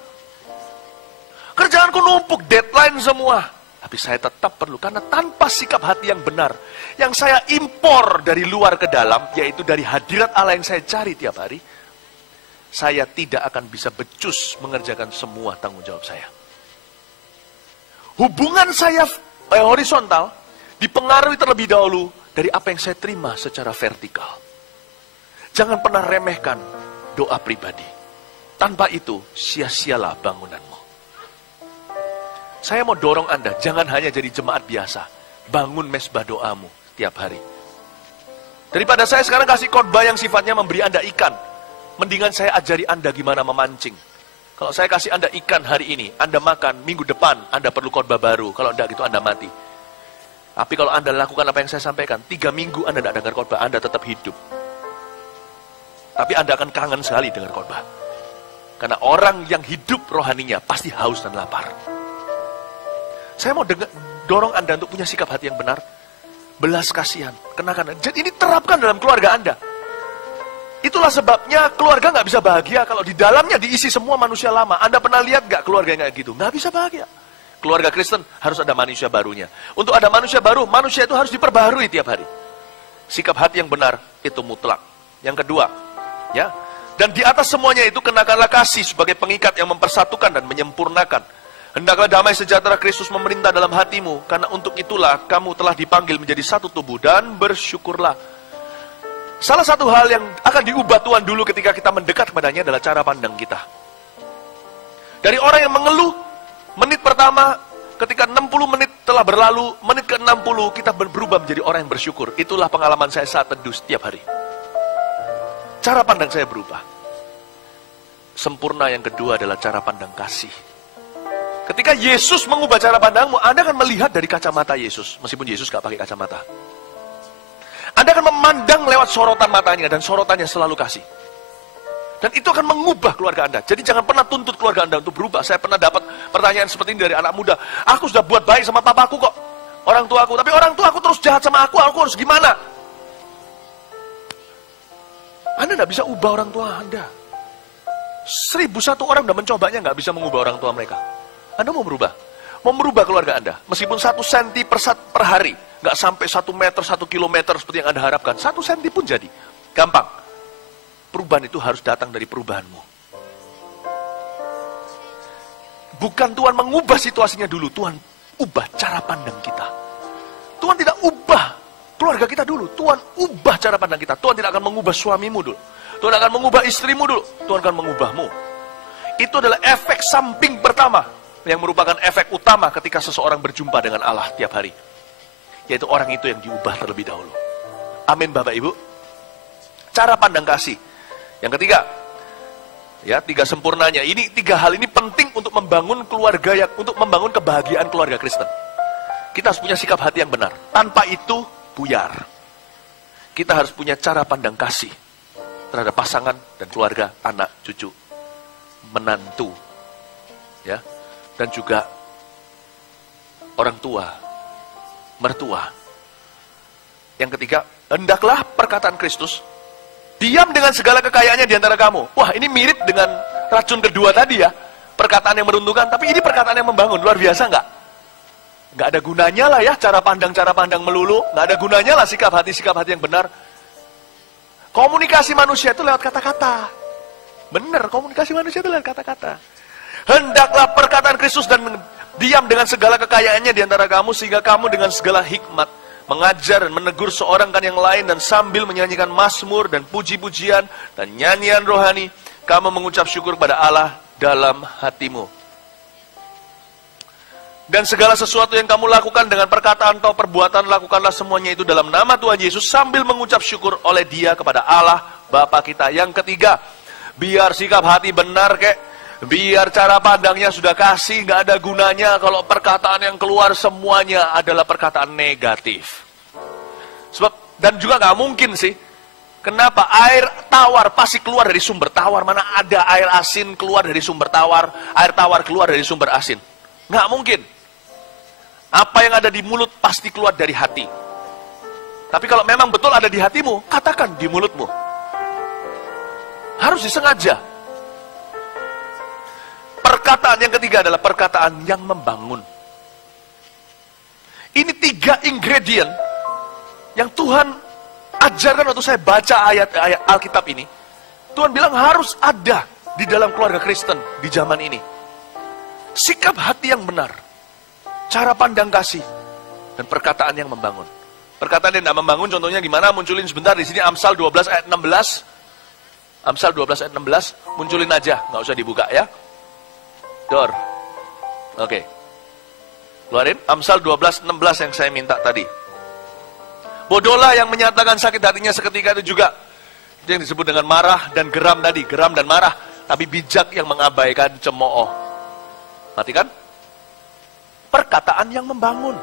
Kerjaanku numpuk, deadline semua. Tapi saya tetap perlu, karena tanpa sikap hati yang benar, yang saya impor dari luar ke dalam, yaitu dari hadirat Allah yang saya cari tiap hari, saya tidak akan bisa becus mengerjakan semua tanggung jawab saya. Hubungan saya horizontal dipengaruhi terlebih dahulu dari apa yang saya terima secara vertikal. Jangan pernah remehkan doa pribadi. Tanpa itu, sia-sialah bangunanmu. Saya mau dorong Anda, jangan hanya jadi jemaat biasa. Bangun mesbah doamu tiap hari. Daripada saya sekarang kasih khotbah yang sifatnya memberi Anda ikan, mendingan saya ajari Anda gimana memancing. Kalau saya kasih Anda ikan hari ini, Anda makan, minggu depan Anda perlu khotbah baru. Kalau tidak gitu Anda mati. Tapi kalau Anda lakukan apa yang saya sampaikan, 3 minggu Anda tidak dengar khotbah, Anda tetap hidup. Tapi Anda akan kangen sekali dengar khotbah. Karena orang yang hidup rohaninya pasti haus dan lapar. Saya mau dorong Anda untuk punya sikap hati yang benar. Belas kasihan, kenakan. Jadi ini terapkan dalam keluarga Anda. Itulah sebabnya keluarga nggak bisa bahagia kalau di dalamnya diisi semua manusia lama. Anda pernah lihat nggak keluarga yang kayak gitu? Nggak bisa bahagia. Keluarga Kristen harus ada manusia barunya. Untuk ada manusia baru, manusia itu harus diperbaharui tiap hari. Sikap hati yang benar itu mutlak. Yang kedua, ya. Dan di atas semuanya itu kenakanlah kasih sebagai pengikat yang mempersatukan dan menyempurnakan. Hendaklah damai sejahtera Kristus memerintah dalam hatimu, karena untuk itulah kamu telah dipanggil menjadi satu tubuh, dan bersyukurlah. Salah satu hal yang akan diubah Tuhan dulu ketika kita mendekat kepadanya adalah cara pandang kita. Dari orang yang mengeluh, menit pertama, ketika 60 menit telah berlalu, menit ke-60 kita berubah menjadi orang yang bersyukur. Itulah pengalaman saya saat teduh setiap hari. Cara pandang saya berubah. Sempurna yang kedua adalah cara pandang kasih. Ketika Yesus mengubah cara pandangmu, Anda akan melihat dari kacamata Yesus. Meskipun Yesus gak pakai kacamata. Anda akan memandang lewat sorotan matanya, dan sorotannya selalu kasih. Dan itu akan mengubah keluarga Anda. Jadi jangan pernah tuntut keluarga Anda untuk berubah. Saya pernah dapat pertanyaan seperti ini dari anak muda. Aku sudah buat baik sama papaku kok, orang tuaku. Tapi orang tuaku terus jahat sama aku harus gimana? Anda gak bisa ubah orang tua Anda. 1001 orang sudah mencobanya gak bisa mengubah orang tua mereka. Anda mau merubah? Mau merubah keluarga Anda. Meskipun 1 senti per hari, Nggak sampai 1 meter, 1 kilometer seperti yang Anda harapkan. 1 senti pun jadi. Gampang. Perubahan itu harus datang dari perubahanmu. Bukan Tuhan mengubah situasinya dulu, Tuhan ubah cara pandang kita. Tuhan tidak ubah keluarga kita dulu, Tuhan ubah cara pandang kita. Tuhan tidak akan mengubah suamimu dulu. Tuhan akan mengubah istrimu dulu. Tuhan akan mengubahmu. Itu adalah efek samping pertama, yang merupakan efek utama ketika seseorang berjumpa dengan Allah tiap hari. Yaitu orang itu yang diubah terlebih dahulu. Amin Bapak Ibu. Cara pandang kasih. Yang ketiga, ya 3 sempurnanya. Ini 3 hal ini penting untuk membangun keluarga untuk membangun kebahagiaan keluarga Kristen. Kita harus punya sikap hati yang benar. Tanpa itu buyar. Kita harus punya cara pandang kasih terhadap pasangan dan keluarga, anak, cucu, menantu, ya, dan juga orang tua, mertua. Yang ketiga, hendaklah perkataan Kristus diam dengan segala kekayaannya di antara kamu. Wah, ini mirip dengan racun kedua tadi ya. Perkataan yang meruntuhkan, tapi ini perkataan yang membangun. Luar biasa nggak? Nggak ada gunanya lah ya cara pandang melulu. Nggak ada gunanya lah sikap hati yang benar. Komunikasi manusia itu lewat kata-kata. Benar, komunikasi manusia itu lewat kata-kata. Hendaklah perkataan Kristus dan diam dengan segala kekayaannya di antara kamu, sehingga kamu dengan segala hikmat mengajar dan menegur seorang kan yang lain, dan sambil menyanyikan mazmur dan puji-pujian dan nyanyian rohani, kamu mengucap syukur kepada Allah dalam hatimu. Dan segala sesuatu yang kamu lakukan dengan perkataan atau perbuatan, lakukanlah semuanya itu dalam nama Tuhan Yesus, sambil mengucap syukur oleh Dia kepada Allah Bapa kita. Yang ketiga, biar sikap hati benar biar cara pandangnya sudah kasih, nggak ada gunanya kalau perkataan yang keluar semuanya adalah perkataan negatif. Sebab, dan juga nggak mungkin sih, kenapa air tawar pasti keluar dari sumber tawar? Mana ada air asin keluar dari sumber tawar, air tawar keluar dari sumber asin? Nggak mungkin. Apa yang ada di mulut pasti keluar dari hati. Tapi kalau memang betul ada di hatimu, katakan di mulutmu. Harus disengaja. Perkataan yang ketiga adalah perkataan yang membangun. Ini 3 ingredient yang Tuhan ajarkan waktu saya baca ayat-ayat Alkitab ini. Tuhan bilang harus ada di dalam keluarga Kristen di zaman ini. Sikap hati yang benar, cara pandang kasih, dan perkataan yang membangun. Perkataan yang tidak membangun contohnya gimana? Munculin sebentar di sini Amsal 12 ayat 16. Amsal 12 ayat 16, munculin aja, nggak usah dibuka ya. Dor. Oke. Keluarin Amsal 12 16 yang saya minta tadi. Bodohlah yang menyatakan sakit hatinya seketika itu juga. Itu yang disebut dengan marah dan geram tadi, geram dan marah, tapi bijak yang mengabaikan cemooh. Perhatikan? Perkataan yang membangun.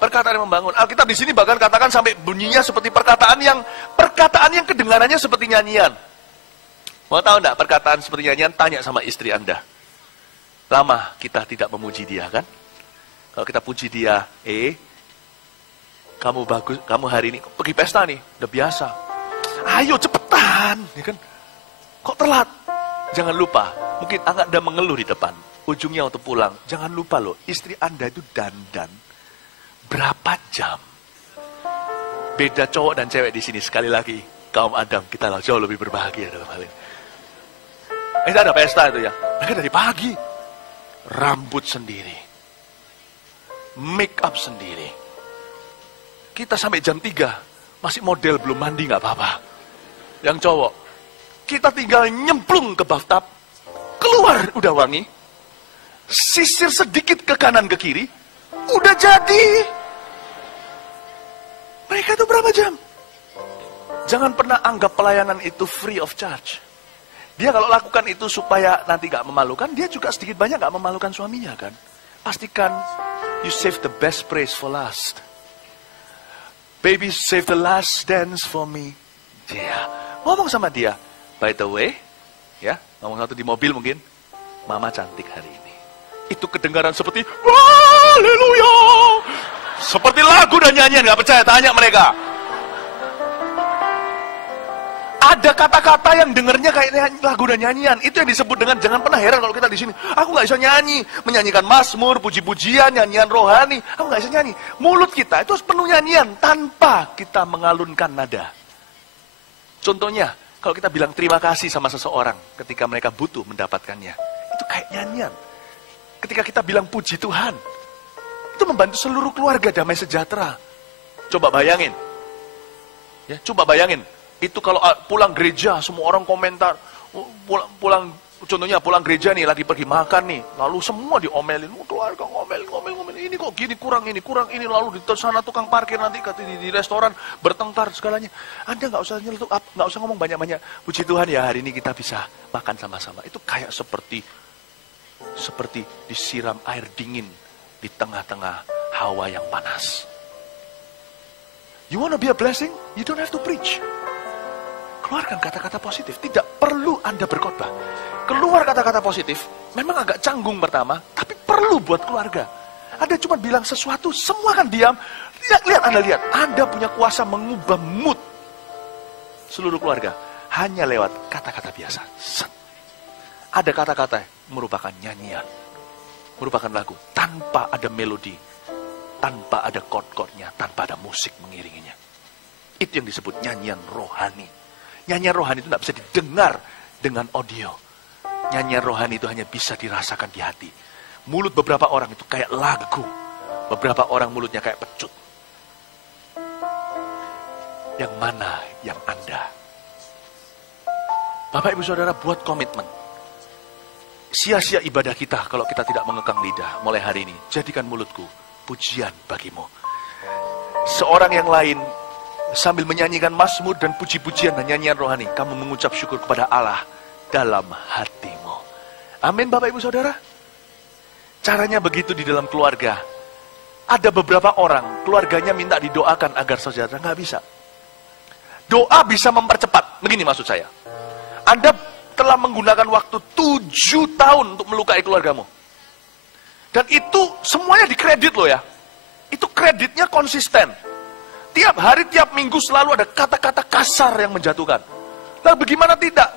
Perkataan yang membangun. Alkitab di sini bahkan katakan sampai bunyinya seperti perkataan yang kedengarannya seperti nyanyian. Mau tahu enggak perkataan seperti nyanyian? Tanya sama istri Anda. Lama kita tidak memuji dia kan? Kalau kita puji dia, kamu bagus, kamu hari ini pergi pesta nih, udah biasa. Ayo cepetan, ya kan? Kok telat? Jangan lupa, mungkin Anda mengeluh di depan. Ujungnya waktu pulang, jangan lupa loh, istri Anda itu dandan berapa jam. Beda cowok dan cewek di sini. Sekali lagi, kaum Adam, kita jauh lebih berbahagia dalam hal ini. Ada pesta itu ya, mereka dari pagi. Rambut sendiri, make up sendiri. Kita sampai jam 3, masih model belum mandi gak apa-apa. Yang cowok, kita tinggal nyemplung ke bathtub, keluar udah wangi, sisir sedikit ke kanan ke kiri, udah jadi. Mereka itu berapa jam? Jangan pernah anggap pelayanan itu free of charge. Dia kalau lakukan itu supaya nanti gak memalukan, dia juga sedikit banyak gak memalukan suaminya kan. Pastikan you save the best praise for last. Baby, save the last dance for me. Dia ngomong sama dia, by the way, ya, ngomong satu di mobil mungkin, mama cantik hari ini. Itu kedengaran seperti, haleluya. Seperti lagu dan nyanyian, gak percaya, tanya mereka. Ada kata-kata yang dengernya kayak lagu dan nyanyian. Itu yang disebut dengan, jangan pernah heran kalau kita di sini, aku nggak bisa nyanyi, menyanyikan mazmur, puji-pujian, nyanyian rohani, aku nggak bisa nyanyi. Mulut kita itu harus penuh nyanyian tanpa kita mengalunkan nada. Contohnya, kalau kita bilang terima kasih sama seseorang ketika mereka butuh mendapatkannya, itu kayak nyanyian. Ketika kita bilang puji Tuhan, itu membantu seluruh keluarga damai sejahtera. Coba bayangin, ya, coba bayangin. Itu kalau pulang gereja, semua orang komentar, contohnya pulang gereja nih, lagi pergi makan nih, lalu semua diomelin, keluarga ngomel, ini kok gini, kurang ini, lalu di sana tukang parkir nanti di restoran bertengkar segalanya. Anda nggak usah nyeletuk, nggak usah ngomong banyak-banyak, puji Tuhan ya hari ini kita bisa makan sama-sama. Itu kayak seperti disiram air dingin di tengah-tengah hawa yang panas. You wanna be a blessing? You don't have to preach. Keluarkan kata-kata positif, tidak perlu Anda berkhotbah. Keluar kata-kata positif, memang agak canggung pertama, tapi perlu buat keluarga. Anda cuma bilang sesuatu, semua akan diam. Lihat, Anda punya kuasa mengubah mood seluruh keluarga. Hanya lewat kata-kata biasa. Ada kata-kata merupakan nyanyian, merupakan lagu, tanpa ada melodi, tanpa ada chord-chordnya, tanpa ada musik mengiringinya. Itu yang disebut nyanyian rohani. Nyanyian rohani itu tidak bisa didengar dengan audio. Nyanyian rohani itu hanya bisa dirasakan di hati. Mulut beberapa orang itu kayak lagu. Beberapa orang mulutnya kayak pecut. Yang mana yang Anda? Bapak Ibu Saudara, buat komitmen. Sia-sia ibadah kita kalau kita tidak mengekang lidah. Mulai hari ini, jadikan mulutku pujian bagimu. Seorang yang lain sambil menyanyikan mazmur dan puji-pujian dan nyanyian rohani, kamu mengucap syukur kepada Allah dalam hatimu. Amin Bapak Ibu Saudara. Caranya begitu di dalam keluarga. Ada beberapa orang, keluarganya minta didoakan agar sejahtera, nggak bisa. Doa bisa mempercepat, begini maksud saya. Anda telah menggunakan waktu 7 tahun untuk melukai keluargamu. Dan itu semuanya dikredit loh ya. Itu kreditnya konsisten. Tiap hari, tiap minggu selalu ada kata-kata kasar yang menjatuhkan. Lalu bagaimana tidak?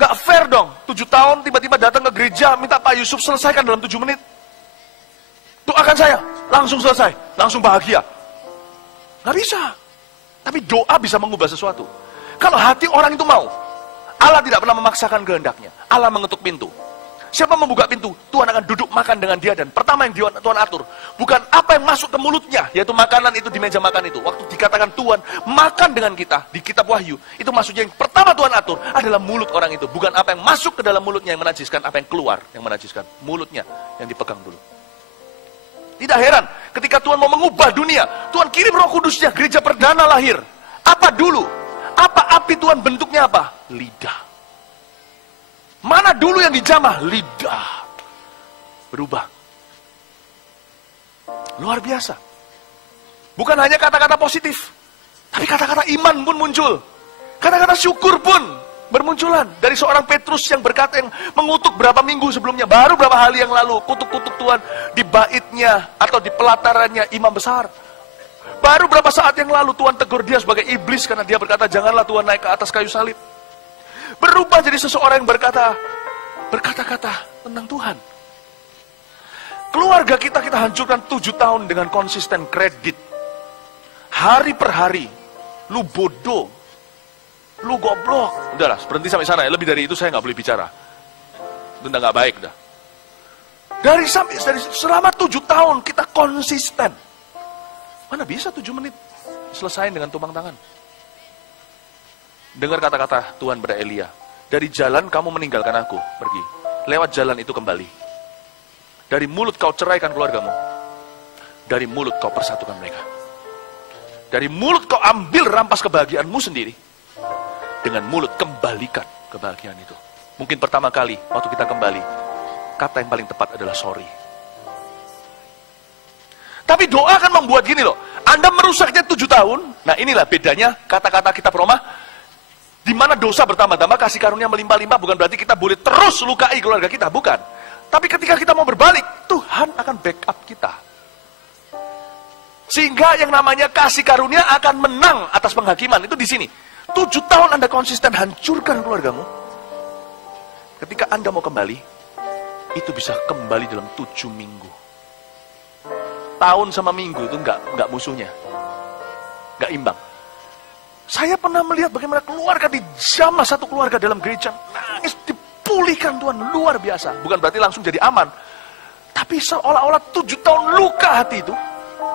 Nggak fair dong. 7 tahun tiba-tiba datang ke gereja, minta Pak Yusuf selesaikan dalam 7 menit. Doakan saya, langsung selesai, langsung bahagia. Nggak bisa. Tapi doa bisa mengubah sesuatu. Kalau hati orang itu mau, Allah tidak pernah memaksakan kehendaknya. Allah mengetuk pintu. Siapa membuka pintu, Tuhan akan duduk makan dengan dia. Dan pertama yang Tuhan atur, bukan apa yang masuk ke mulutnya, yaitu makanan itu di meja makan itu. Waktu dikatakan Tuhan makan dengan kita, di kitab Wahyu, itu maksudnya yang pertama Tuhan atur adalah mulut orang itu. Bukan apa yang masuk ke dalam mulutnya yang menajiskan, apa yang keluar yang menajiskan. Mulutnya yang dipegang dulu. Tidak heran, ketika Tuhan mau mengubah dunia, Tuhan kirim Roh Kudusnya, gereja perdana lahir. Apa dulu? Apa api Tuhan bentuknya apa? Lidah. Mana dulu yang dijamah? Lidah. Berubah. Luar biasa. Bukan hanya kata-kata positif, tapi kata-kata iman pun muncul. Kata-kata syukur pun bermunculan. Dari seorang Petrus yang berkata, yang mengutuk berapa minggu sebelumnya, baru berapa hari yang lalu, kutuk-kutuk Tuhan di baitnya atau di pelatarannya imam besar. Baru berapa saat yang lalu Tuhan tegur dia sebagai iblis karena dia berkata, janganlah Tuhan naik ke atas kayu salib. Berubah jadi seseorang yang berkata-kata tentang Tuhan. Keluarga kita hancurkan 7 tahun dengan konsisten kredit. Hari per hari, lu bodoh, lu goblok. Udahlah, berhenti sampai sana ya. Lebih dari itu saya nggak boleh bicara. Itu udah nggak baik dah. Dari selama 7 tahun kita konsisten. Mana bisa 7 menit selesain dengan tumpang tangan. Dengar kata-kata Tuhan pada Elia. Dari jalan kamu meninggalkan aku, pergi. Lewat jalan itu kembali. Dari mulut kau ceraikan keluargamu. Dari mulut kau persatukan mereka. Dari mulut kau ambil rampas kebahagiaanmu sendiri. Dengan mulut kembalikan kebahagiaan itu. Mungkin pertama kali waktu kita kembali, kata yang paling tepat adalah sorry. Tapi doa kan membuat gini loh. Anda merusaknya 7 tahun. Nah inilah bedanya kata-kata kitab Roma. Di mana dosa bertambah-tambah, kasih karunia melimpah-limpah, bukan berarti kita boleh terus lukai keluarga kita, bukan. Tapi ketika kita mau berbalik, Tuhan akan backup kita. Sehingga yang namanya kasih karunia akan menang atas penghakiman, itu di sini. 7 tahun Anda konsisten hancurkan keluargamu. Ketika Anda mau kembali, itu bisa kembali dalam 7 minggu. Tahun sama minggu itu nggak musuhnya. Nggak imbang. Saya pernah melihat bagaimana keluarga dijamah satu keluarga dalam gereja. Nangis, dipulihkan Tuhan, luar biasa. Bukan berarti langsung jadi aman. Tapi seolah-olah 7 tahun luka hati itu,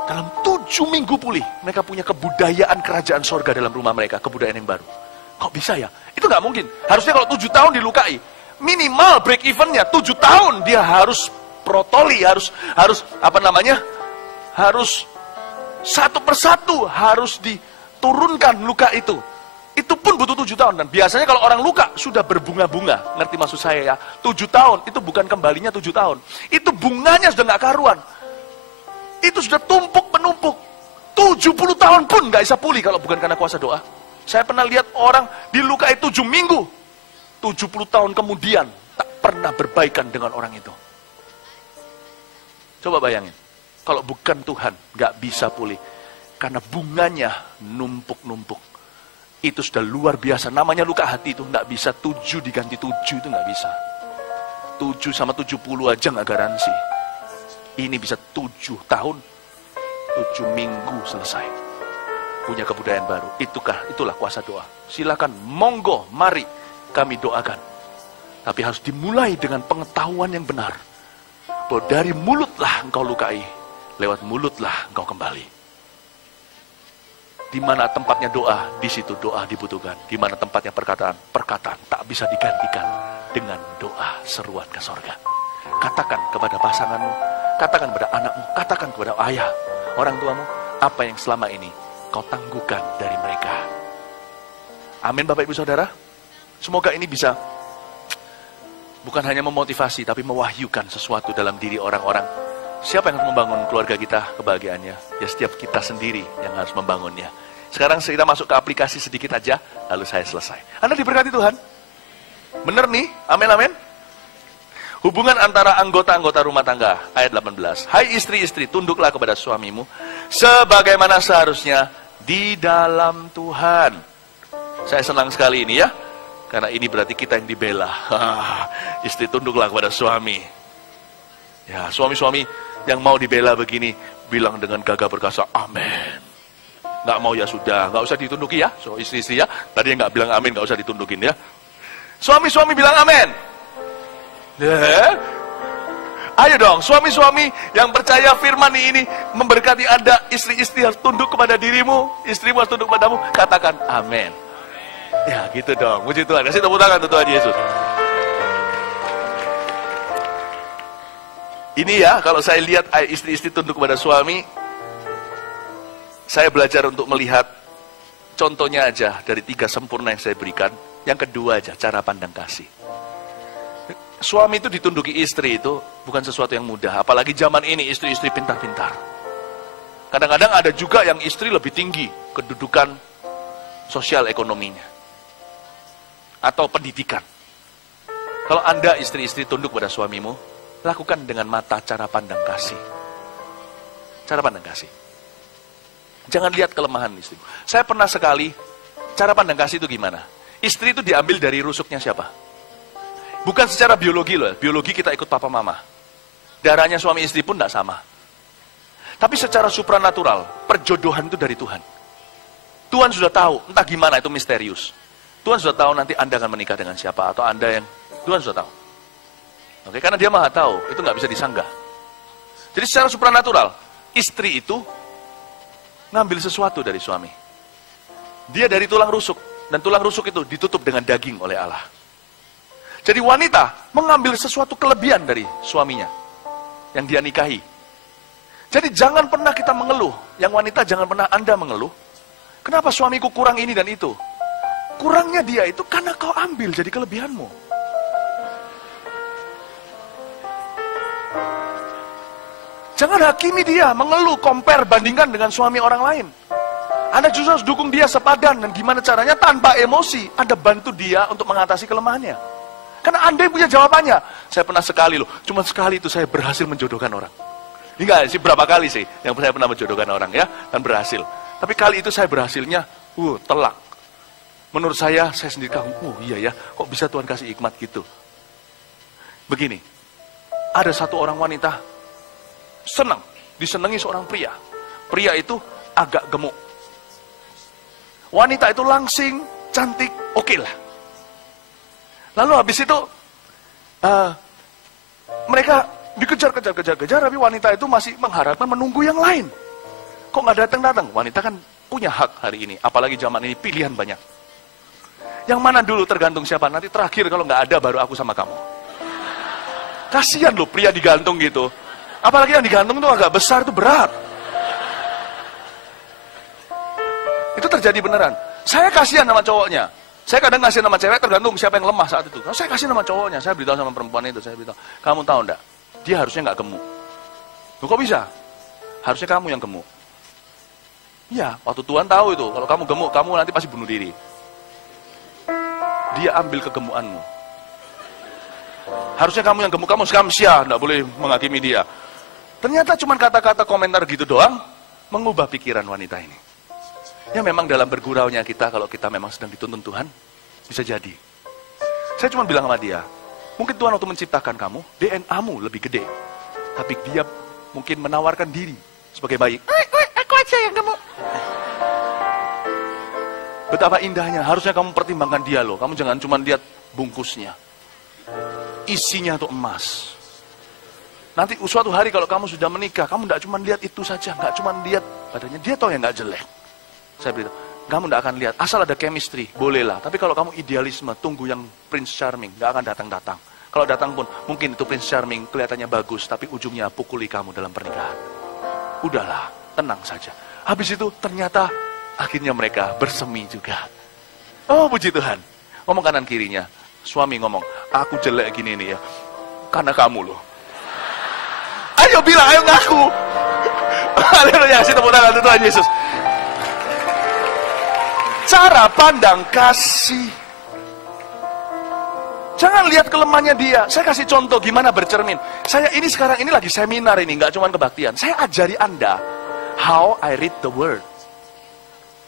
dalam 7 minggu pulih. Mereka punya kebudayaan kerajaan sorga dalam rumah mereka, kebudayaan yang baru. Kok bisa ya? Itu nggak mungkin. Harusnya kalau 7 tahun dilukai, minimal break even-nya 7 tahun dia harus protoli, harus harus satu persatu harus diturunkan luka itu. Itu pun butuh 7 tahun. Dan biasanya kalau orang luka sudah berbunga-bunga. Ngerti maksud saya ya? 7 tahun itu bukan kembalinya 7 tahun. Itu bunganya sudah nggak karuan. Itu sudah tumpuk menumpuk. 70 tahun pun nggak bisa pulih kalau bukan karena kuasa doa. Saya pernah lihat orang dilukai 7 minggu. 70 tahun kemudian tak pernah berbaikan dengan orang itu. Coba bayangin. Kalau bukan Tuhan, nggak bisa pulih. Karena bunganya numpuk-numpuk. Itu sudah luar biasa. Namanya luka hati itu nggak bisa 7 diganti 7 itu nggak bisa. 7 sama 70 aja nggak garansi. Ini bisa 7 tahun, 7 minggu selesai. Punya kebudayaan baru. Itulah kuasa doa. Silakan, monggo, mari kami doakan. Tapi harus dimulai dengan pengetahuan yang benar. Bahwa dari mulutlah engkau lukai. Lewat mulutlah engkau kembali. Di mana tempatnya doa, di situ doa dibutuhkan. Di mana tempatnya perkataan, perkataan tak bisa digantikan dengan doa seruan ke sorga. Katakan kepada pasanganmu, katakan kepada anakmu, katakan kepada ayah, orang tuamu, apa yang selama ini kau tangguhkan dari mereka. Amin Bapak Ibu Saudara. Semoga ini bisa bukan hanya memotivasi, tapi mewahyukan sesuatu dalam diri orang-orang. Siapa yang harus membangun keluarga kita kebahagiaannya? Ya setiap kita sendiri yang harus membangunnya. Sekarang kita masuk ke aplikasi sedikit aja, lalu saya selesai. Anda diberkati Tuhan? Benar nih? Amin, amin. Hubungan antara anggota-anggota rumah tangga, ayat 18. Hai istri-istri, tunduklah kepada suamimu, sebagaimana seharusnya di dalam Tuhan. Saya senang sekali ini ya, karena ini berarti kita yang dibela. Istri tunduklah kepada suami. Ya, suami-suami yang mau dibela begini, bilang dengan gagah perkasa, amin. Nggak mau ya sudah, nggak usah ditunduki ya. So, istri-istri ya, tadi yang nggak bilang amin, nggak usah ditundukin ya. Suami-suami bilang amin. Ayo dong, suami-suami yang percaya firman ini memberkati Anda, istri-istri harus tunduk kepada dirimu, istrimu harus tunduk kepadamu, katakan amin. Ya gitu dong, puji Tuhan, kasih tepuk tangan untuk Tuhan Yesus. Ini ya, kalau saya lihat istri-istri tunduk kepada suami, saya belajar untuk melihat contohnya aja dari 3 sempurna yang saya berikan. Yang kedua aja, cara pandang kasih. Suami itu ditunduki istri itu bukan sesuatu yang mudah. Apalagi zaman ini istri-istri pintar-pintar. Kadang-kadang ada juga yang istri lebih tinggi kedudukan sosial ekonominya. Atau pendidikan. Kalau Anda istri-istri tunduk pada suamimu, lakukan dengan mata cara pandang kasih. Cara pandang kasih. Jangan lihat kelemahan istri. Saya pernah sekali, cara pandang kasih itu gimana? Istri itu diambil dari rusuknya siapa? Bukan secara biologi loh. Biologi kita ikut papa mama. Darahnya suami istri pun tidak sama. Tapi secara supranatural, perjodohan itu dari Tuhan. Tuhan sudah tahu, entah gimana itu misterius. Tuhan sudah tahu nanti Anda akan menikah dengan siapa. Atau Anda yang, Tuhan sudah tahu. Oke, karena dia maha tahu, itu nggak bisa disanggah. Jadi secara supranatural, istri itu ngambil sesuatu dari suami. Dia dari tulang rusuk, dan tulang rusuk itu ditutup dengan daging oleh Allah. Jadi wanita mengambil sesuatu kelebihan dari suaminya, yang dia nikahi. Jadi jangan pernah kita mengeluh, yang wanita jangan pernah Anda mengeluh, kenapa suamiku kurang ini dan itu. Kurangnya dia itu karena kau ambil jadi kelebihanmu. Jangan hakimi dia, mengeluh, compare, bandingkan dengan suami orang lain. Anda justru harus dukung dia sepadan, dan gimana caranya tanpa emosi, Anda bantu dia untuk mengatasi kelemahannya. Karena Anda yang punya jawabannya. Saya pernah sekali loh, cuma sekali itu saya berhasil menjodohkan orang. Enggak sih, berapa kali sih yang saya pernah menjodohkan orang ya, dan berhasil. Tapi kali itu saya berhasilnya, telak. Menurut saya sendiri kagum, oh iya ya, kok bisa Tuhan kasih hikmat gitu. Begini, ada satu orang wanita senang, disenangi seorang pria. Pria itu agak gemuk. Wanita itu langsing, cantik, oke lah. Lalu habis itu, mereka dikejar-kejar, tapi wanita itu masih mengharapkan menunggu yang lain. Kok nggak datang-datang? Wanita kan punya hak hari ini, apalagi zaman ini pilihan banyak. Yang mana dulu tergantung siapa, nanti terakhir kalau nggak ada baru aku sama kamu. Kasihan loh pria digantung gitu. Apalagi yang digantung itu agak besar, itu berat. Itu terjadi beneran. Saya kasihan sama cowoknya. Saya kadang kasihan sama cewek tergantung siapa yang lemah saat itu. Saya kasihan sama cowoknya. Saya beritahu sama perempuan itu. Saya beritahu, kamu tahu enggak? Dia harusnya nggak gemuk. Loh, kok bisa? Harusnya kamu yang gemuk. Iya, waktu Tuhan tahu itu. Kalau kamu gemuk, kamu nanti pasti bunuh diri. Dia ambil kegemukanmu. Harusnya kamu yang gemuk, kamu skamsia, nggak boleh menghakimi dia. Ternyata cuma kata-kata komentar gitu doang, mengubah pikiran wanita ini. Ya memang dalam berguraunya kita, kalau kita memang sedang dituntun Tuhan, bisa jadi. Saya cuma bilang sama dia, mungkin Tuhan waktu menciptakan kamu, DNA-mu lebih gede. Tapi dia mungkin menawarkan diri sebagai bayi. Aku aja yang gemuk. Betapa indahnya, harusnya kamu pertimbangkan dia loh. Kamu jangan cuma lihat bungkusnya. Isinya tuh emas. Nanti suatu hari kalau kamu sudah menikah, kamu tidak cuma lihat itu saja, nggak cuma lihat badannya, dia tahu yang nggak jelek. Saya beritahu, kamu tidak akan lihat, asal ada chemistry, bolehlah. Tapi kalau kamu idealisme, tunggu yang Prince Charming, nggak akan datang-datang. Kalau datang pun, mungkin itu Prince Charming, kelihatannya bagus, tapi ujungnya pukuli kamu dalam pernikahan. Udahlah, tenang saja. Habis itu ternyata, akhirnya mereka bersemi juga. Oh puji Tuhan, ngomong kanan kirinya. Suami ngomong, aku jelek gini nih ya, karena kamu loh. Ayo bilang, ayo ngaku. Haleluya, kasih tepuk tangan untuk Tuhan Yesus. Cara pandang kasih. Jangan lihat kelemahannya dia. Saya kasih contoh gimana bercermin. Saya ini sekarang ini lagi seminar ini, nggak cuma kebaktian. Saya ajari Anda how I read the word.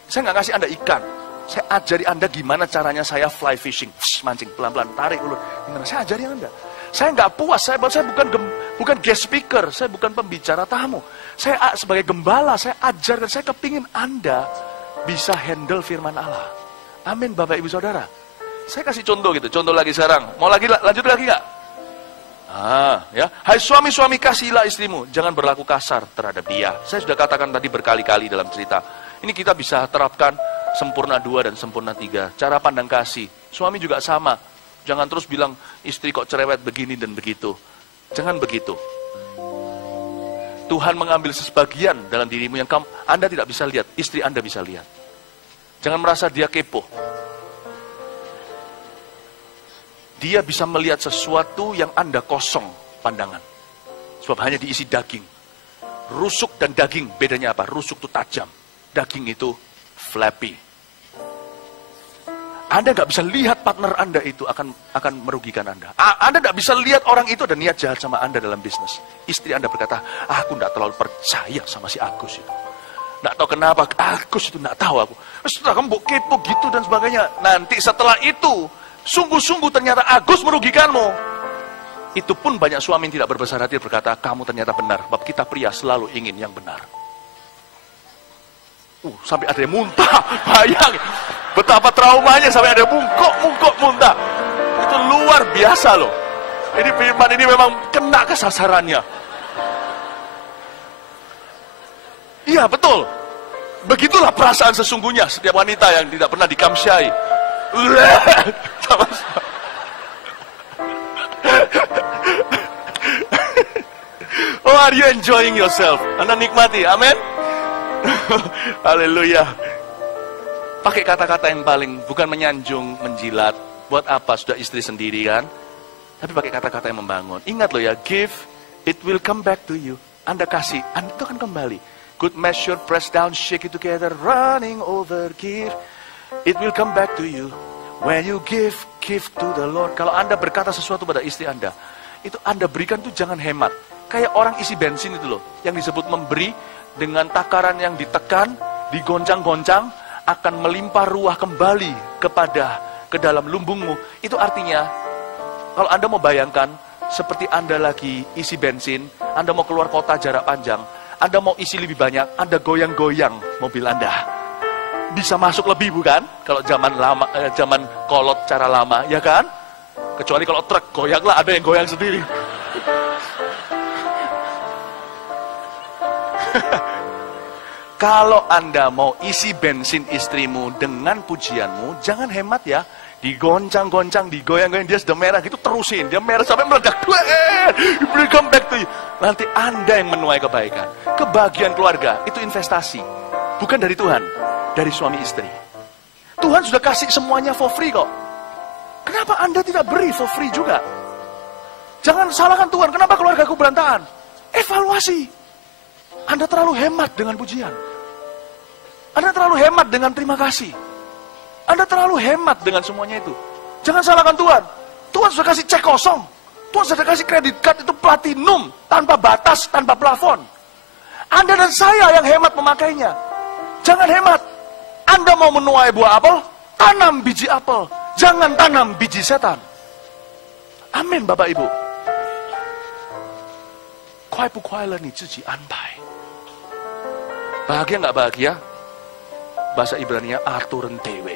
Saya nggak kasih Anda ikan. Saya ajari Anda gimana caranya saya fly fishing, mancing pelan-pelan, tarik ulur. Gimana? Saya ajari Anda. Saya nggak puas. Saya bukan guest speaker. Saya bukan pembicara tamu. Saya sebagai gembala, saya ajarkan. Saya kepingin Anda bisa handle firman Allah. Amin, Bapak Ibu Saudara. Saya kasih contoh gitu. Contoh lagi sekarang. Mau lagi lanjut lagi nggak? Ya. Hai suami-suami, kasihilah istrimu. Jangan berlaku kasar terhadap dia. Saya sudah katakan tadi berkali-kali dalam cerita. Ini kita bisa terapkan sempurna 2 dan sempurna 3. Cara pandang kasih. Suami juga sama. Jangan terus bilang istri kok cerewet begini dan begitu. Jangan begitu. Tuhan mengambil sebagian dalam dirimu yang Anda tidak bisa lihat, istri Anda bisa lihat. Jangan merasa dia kepo. Dia bisa melihat sesuatu yang Anda kosong pandangan. Sebab hanya diisi daging. Rusuk dan daging, bedanya apa? Rusuk itu tajam. Daging itu flappy. Anda nggak bisa lihat partner Anda itu akan merugikan Anda. Anda nggak bisa lihat orang itu ada niat jahat sama Anda dalam bisnis. Istri Anda berkata, aku nggak terlalu percaya sama si Agus itu. Nggak tahu kenapa, Agus itu nggak tahu aku. Setelah kamu kepo gitu dan sebagainya. Nanti setelah itu, sungguh-sungguh ternyata Agus merugikanmu. Itu pun banyak suami yang tidak berbesar hati berkata, kamu ternyata benar. Sebab kita pria selalu ingin yang benar. Sampai ada yang muntah, bayang. Betapa traumanya sampai ada mungkok muntah. Itu luar biasa loh. Ini firman ini memang kena ke sasarannya. Iya betul. Begitulah perasaan sesungguhnya setiap wanita yang tidak pernah dikamsyai. Oh, are you enjoying yourself? Anda nikmati, amin. Haleluya. Pakai kata-kata yang paling, bukan menyanjung, menjilat. Buat apa, sudah istri sendiri kan? Tapi pakai kata-kata yang membangun. Ingat loh ya, give, it will come back to you. Anda kasih, Anda itu akan kembali. Good measure, press down, shake it together, running over, give. It will come back to you. When you give to the Lord. Kalau Anda berkata sesuatu pada istri Anda, itu Anda berikan tuh jangan hemat. Kayak orang isi bensin itu loh, yang disebut memberi dengan takaran yang ditekan, digoncang-goncang. akan melimpah ruah kembali ke dalam lumbungmu. Itu artinya, kalau Anda mau bayangkan, seperti Anda lagi isi bensin, Anda mau keluar kota jarak panjang, Anda mau isi lebih banyak, Anda goyang-goyang mobil Anda. Bisa masuk lebih bukan? Kalau zaman kolot cara lama, ya kan? Kecuali kalau truk, goyanglah, ada yang goyang sendiri. Kalau Anda mau isi bensin istrimu dengan pujianmu, jangan hemat ya. Digoncang-goncang, digoyang-goyang, dia sudah merah gitu, terusin. Dia merah sampai meledak. Bring come back to you. Nanti Anda yang menuai kebaikan. Kebahagiaan keluarga, itu investasi. Bukan dari Tuhan, dari suami istri. Tuhan sudah kasih semuanya for free kok. Kenapa Anda tidak beri for free juga? Jangan salahkan Tuhan, kenapa keluargaku berantakan? Evaluasi. Anda terlalu hemat dengan pujian. Anda terlalu hemat dengan terima kasih. Anda terlalu hemat dengan semuanya itu. Jangan salahkan Tuhan. Tuhan sudah kasih cek kosong. Tuhan sudah kasih kredit card itu platinum. Tanpa batas, tanpa plafon. Anda dan saya yang hemat memakainya. Jangan hemat. Anda mau menuai buah apel? Tanam biji apel. Jangan tanam biji setan. Amin Bapak Ibu. 快不快乐你自己安排。 Bahagia nggak bahagia? Bahasa Ibrani-nya aturan dewe.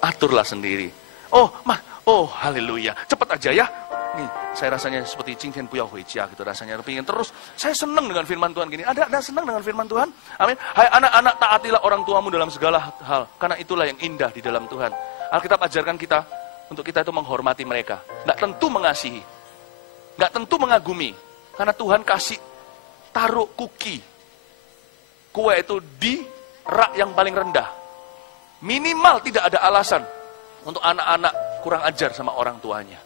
Aturlah sendiri. Oh haleluya. Cepat aja ya. Nih, saya rasanya seperti Jingtian Puyao Huijia gitu rasanya. Pengen terus. Saya senang dengan firman Tuhan gini. Ada senang dengan firman Tuhan? Amin. Hai anak-anak, taatilah orang tuamu dalam segala hal. Karena itulah yang indah di dalam Tuhan. Alkitab ajarkan kita untuk kita itu menghormati mereka. Nggak tentu mengasihi. Nggak tentu mengagumi. Karena Tuhan kasih taruh kue itu di rak yang paling rendah. Minimal tidak ada alasan untuk anak-anak kurang ajar sama orang tuanya.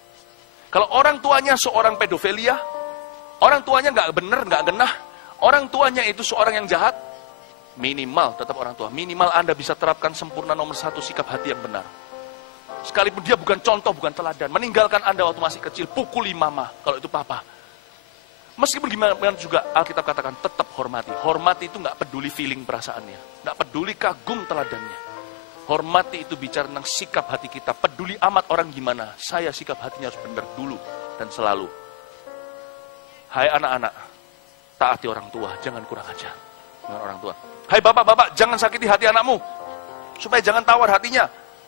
Kalau orang tuanya seorang pedofilia, orang tuanya nggak bener, nggak genah, orang tuanya itu seorang yang jahat, minimal tetap orang tua. Minimal Anda bisa terapkan sempurna nomor 1 sikap hati yang benar. Sekalipun dia bukan contoh, bukan teladan. Meninggalkan Anda waktu masih kecil, pukuli mama kalau itu papa. Meskipun gimana juga Alkitab katakan tetap hormati. Hormati itu nggak peduli feeling perasaannya, nggak peduli kagum teladannya. Hormati itu bicara tentang sikap hati kita. Peduli amat orang gimana, saya sikap hatinya harus benar dulu dan selalu. Hai anak-anak, taati orang tua, jangan kurang ajar dengan orang tua. Hai bapak-bapak, jangan sakiti hati anakmu, supaya jangan tawar hatinya.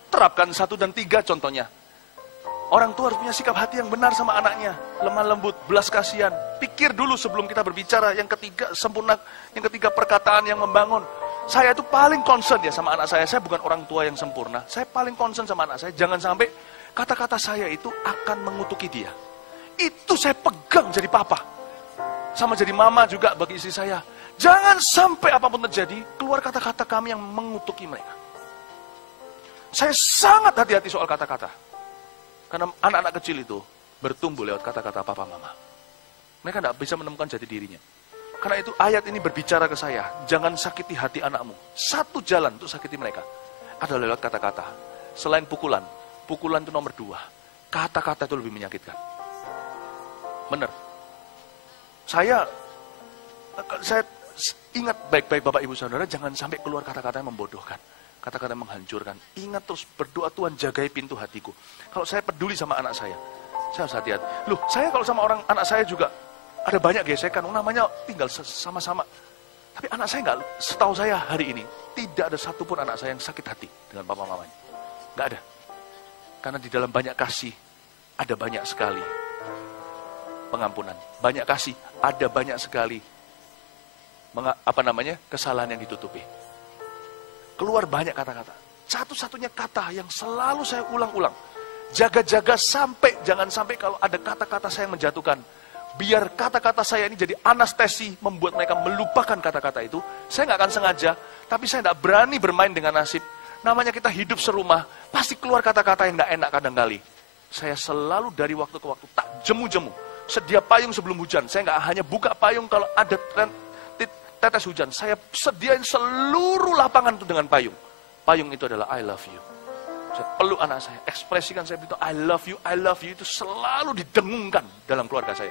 Terapkan 1 dan 3 contohnya. Orang tua harus punya sikap hati yang benar sama anaknya. Lemah lembut, belas kasihan. Pikir dulu sebelum kita berbicara. Yang ketiga, sempurna. Yang ketiga, perkataan yang membangun. Saya itu paling concern ya sama anak saya. Saya bukan orang tua yang sempurna. Saya paling concern sama anak saya. Jangan sampai kata-kata saya itu akan mengutuki dia. Itu saya pegang jadi papa. Sama jadi mama juga bagi istri saya. Jangan sampai apapun terjadi, keluar kata-kata kami yang mengutuki mereka. Saya sangat hati-hati soal kata-kata. Karena anak-anak kecil itu bertumbuh lewat kata-kata papa mama. Mereka tidak bisa menemukan jati dirinya. Karena itu ayat ini berbicara ke saya, jangan sakiti hati anakmu. Satu jalan untuk sakiti mereka adalah lewat kata-kata. Selain pukulan, pukulan itu nomor 2. Kata-kata itu lebih menyakitkan. Benar. Saya ingat baik-baik Bapak Ibu Saudara, jangan sampai keluar kata-kata yang membodohkan. Kata-kata menghancurkan. Ingat terus berdoa, Tuhan jagai pintu hatiku. Kalau saya peduli sama anak saya harus hati-hati. Loh, saya kalau sama anak saya juga ada banyak gesekan. Namanya tinggal sama-sama. Tapi anak saya nggak, setahu saya hari ini tidak ada satupun anak saya yang sakit hati dengan papa mamanya. Nggak ada. Karena di dalam banyak kasih ada banyak sekali pengampunan. Banyak kasih ada banyak sekali kesalahan yang ditutupi. Keluar banyak kata-kata. Satu-satunya kata yang selalu saya ulang-ulang. Jaga-jaga jangan sampai kalau ada kata-kata saya yang menjatuhkan. Biar kata-kata saya ini jadi anestesi, membuat mereka melupakan kata-kata itu. Saya nggak akan sengaja, tapi saya nggak berani bermain dengan nasib. Namanya kita hidup serumah, pasti keluar kata-kata yang nggak enak kadang-kali. Saya selalu dari waktu ke waktu, tak jemu-jemu. Sedia payung sebelum hujan. Saya nggak hanya buka payung kalau ada tetes hujan, saya sediain seluruh lapangan itu dengan payung. Payung itu adalah I love you. Saya peluk anak saya, ekspresikan saya beritahu I love you itu selalu didengungkan dalam keluarga saya.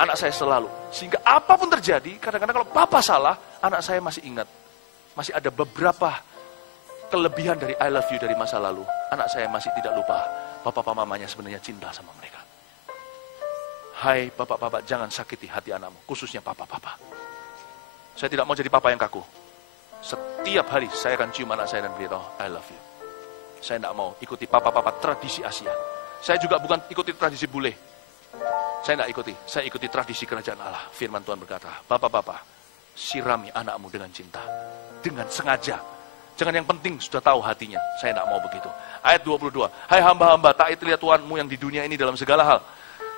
Anak saya selalu. Sehingga apapun terjadi, kadang-kadang kalau papa salah, anak saya masih ingat. masih ada beberapa kelebihan dari I love you dari masa lalu. Anak saya masih tidak lupa papa mamanya sebenarnya cinta sama mereka. Hai bapak-bapak, jangan sakiti hati anakmu, khususnya papa-papa. Saya tidak mau jadi papa yang kaku. Setiap hari saya akan cium anak saya dan beritahu, I love you. Saya tidak mau ikuti papa-papa tradisi Asia. Saya juga bukan ikuti tradisi bule. Saya tidak ikuti, saya ikuti tradisi kerajaan Allah. Firman Tuhan berkata, bapak-bapak, sirami anakmu dengan cinta. Dengan sengaja. Jangan yang penting sudah tahu hatinya. Saya tidak mau begitu. Ayat 22, hai hamba-hamba, taatilah Tuhanmu yang di dunia ini dalam segala hal.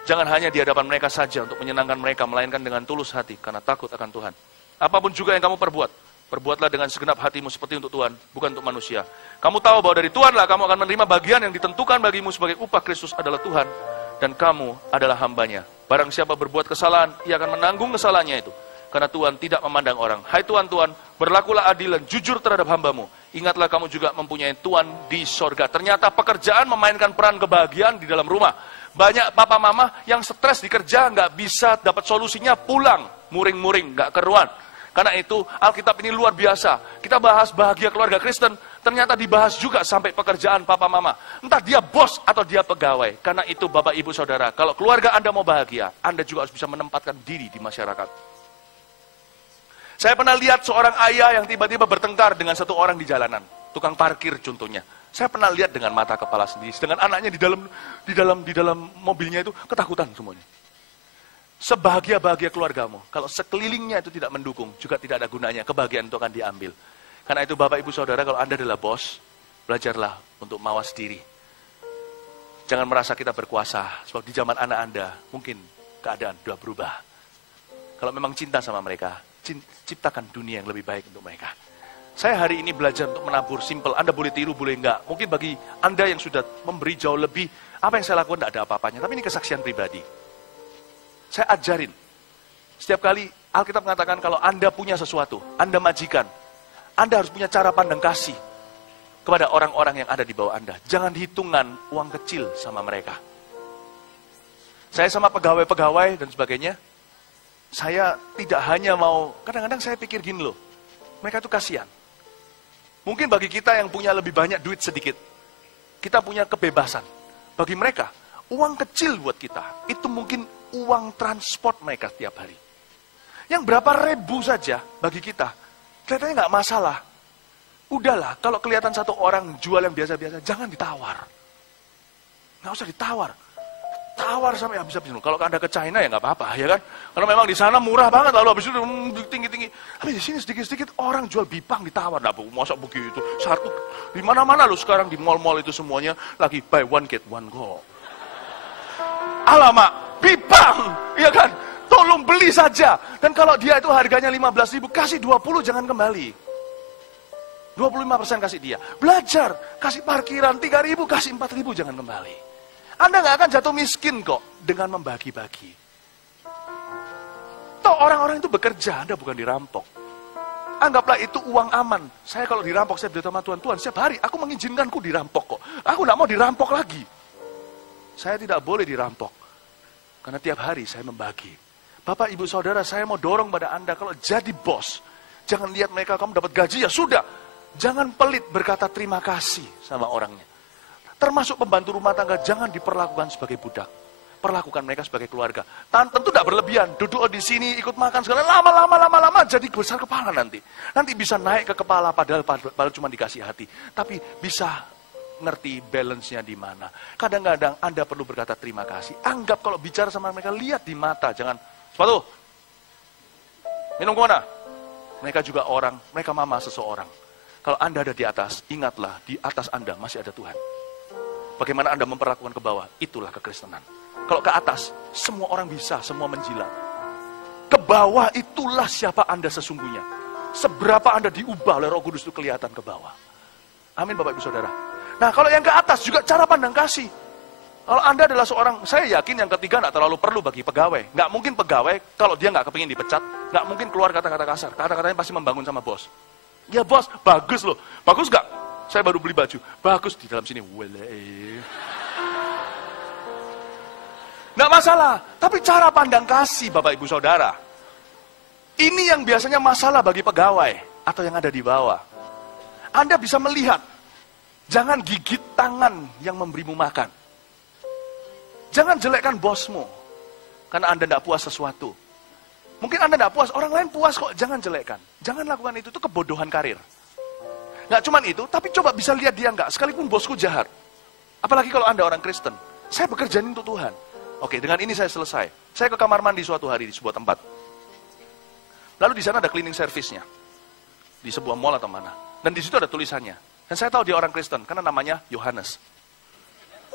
Jangan hanya di hadapan mereka saja untuk menyenangkan mereka, melainkan dengan tulus hati, karena takut akan Tuhan. Apapun juga yang kamu perbuat, perbuatlah dengan segenap hatimu seperti untuk Tuhan, bukan untuk manusia. Kamu tahu bahwa dari Tuhanlah kamu akan menerima bagian yang ditentukan bagimu sebagai upah. Kristus adalah Tuhan, dan kamu adalah hambanya. Barang siapa berbuat kesalahan, ia akan menanggung kesalahannya itu. Karena Tuhan tidak memandang orang. Hai Tuhan, berlakulah adil dan jujur terhadap hambamu. Ingatlah kamu juga mempunyai Tuhan di sorga. Ternyata pekerjaan memainkan peran kebahagiaan di dalam rumah. Banyak papa mama yang stres di kerja, nggak bisa dapat solusinya, pulang, muring-muring, nggak keruan. Karena itu Alkitab ini luar biasa. Kita bahas bahagia keluarga Kristen, ternyata dibahas juga sampai pekerjaan papa mama. Entah dia bos atau dia pegawai. Karena itu Bapak Ibu Saudara, kalau keluarga Anda mau bahagia, Anda juga harus bisa menempatkan diri di masyarakat. Saya pernah lihat seorang ayah yang tiba-tiba bertengkar dengan satu orang di jalanan. Tukang parkir contohnya. Saya pernah lihat dengan mata kepala sendiri. Dengan anaknya di dalam mobilnya itu ketakutan semuanya. Sebahagia-bahagia keluargamu, kalau sekelilingnya itu tidak mendukung, juga tidak ada gunanya, kebahagiaan itu akan diambil. Karena itu Bapak Ibu Saudara, kalau Anda adalah bos, belajarlah untuk mawas diri. Jangan merasa kita berkuasa, sebab di zaman anak Anda, mungkin keadaan sudah berubah. Kalau memang cinta sama mereka, ciptakan dunia yang lebih baik untuk mereka. Saya hari ini belajar untuk menabur, simple. Anda boleh tiru, boleh enggak. Mungkin bagi Anda yang sudah memberi jauh lebih, apa yang saya lakukan tidak ada apa-apanya. Tapi ini kesaksian pribadi. Saya ajarin. Setiap kali Alkitab mengatakan kalau Anda punya sesuatu, Anda majikan, Anda harus punya cara pandang kasih kepada orang-orang yang ada di bawah Anda. Jangan hitungan uang kecil sama mereka. Saya sama pegawai-pegawai dan sebagainya, saya tidak hanya mau, kadang-kadang saya pikir gini loh, mereka itu kasihan. Mungkin bagi kita yang punya lebih banyak duit sedikit, kita punya kebebasan. Bagi mereka, uang kecil buat kita, itu mungkin uang transport mereka tiap hari. Yang berapa ribu saja bagi kita, kelihatannya nggak masalah. Udahlah, kalau kelihatan satu orang jual yang biasa-biasa, jangan ditawar. Nggak usah ditawar. Tawar sampai habis-habis. Kalau Anda ke China ya nggak apa-apa, ya kan? Karena memang di sana murah banget, lalu habis itu tinggi-tinggi. Tapi di sini sedikit-sedikit orang jual bipang ditawar. Nah, masa begitu? Satu, di mana-mana loh sekarang di mall-mall itu semuanya lagi buy one get one go. Alamak, bipang, ya kan? Tolong beli saja. Dan kalau dia itu harganya 15.000, kasih 20, jangan kembali. 25% kasih dia. Belajar, kasih parkiran 3.000, kasih 4.000, jangan kembali. Anda nggak akan jatuh miskin kok dengan membagi-bagi. Toh orang-orang itu bekerja, Anda bukan dirampok. Anggaplah itu uang aman. Saya kalau dirampok, saya berdoa sama Tuhan, Tuhan setiap hari aku mengizinkanku dirampok kok. Aku nggak mau dirampok lagi. Saya tidak boleh dirampok. Karena tiap hari saya membagi. Bapak, Ibu, Saudara, saya mau dorong pada Anda, kalau jadi bos, jangan lihat mereka, kamu dapat gaji, ya sudah. Jangan pelit berkata terima kasih sama orangnya. Termasuk pembantu rumah tangga, jangan diperlakukan sebagai budak. Perlakukan mereka sebagai keluarga. Tentu tidak berlebihan, duduk di sini, ikut makan segala, lama-lama jadi besar kepala nanti. Nanti bisa naik ke kepala, padahal cuma dikasih hati. Tapi bisa ngerti balance-nya di mana. Kadang-kadang Anda perlu berkata terima kasih. Anggap kalau bicara sama mereka, lihat di mata, jangan, sepatu, minum kemana? Mereka juga orang, mereka mama seseorang. Kalau Anda ada di atas, ingatlah, di atas Anda masih ada Tuhan. Bagaimana Anda memperlakukan ke bawah, itulah kekristenan. Kalau ke atas, semua orang bisa, semua menjilat. Ke bawah, itulah siapa Anda sesungguhnya. Seberapa Anda diubah oleh Roh Kudus itu kelihatan ke bawah. Amin Bapak Ibu Saudara. Nah kalau yang ke atas juga cara pandang kasih. Kalau Anda adalah seorang, saya yakin yang ketiga nggak terlalu perlu bagi pegawai. Nggak mungkin pegawai, kalau dia nggak kepingin dipecat, nggak mungkin keluar kata-kata kasar. Kata-katanya pasti membangun sama bos. Ya bos, bagus loh. Bagus nggak? Saya baru beli baju. Bagus, di dalam sini. Nggak masalah. Tapi cara pandang kasih Bapak Ibu Saudara. Ini yang biasanya masalah bagi pegawai. atau yang ada di bawah. Anda bisa melihat, jangan gigit tangan yang memberimu makan. Jangan jelekkan bosmu, karena Anda tidak puas sesuatu. Mungkin Anda tidak puas, orang lain puas kok, jangan jelekkan. Jangan lakukan itu kebodohan karir. Nggak cuma itu, tapi coba bisa lihat dia nggak, sekalipun bosku jahat. Apalagi kalau Anda orang Kristen, saya bekerja untuk Tuhan. Oke, dengan ini saya selesai. Saya ke kamar mandi suatu hari di sebuah tempat. Lalu di sana ada cleaning service-nya. Di sebuah mall atau mana. Dan di situ ada tulisannya. Dan saya tahu dia orang Kristen, karena namanya Yohanes.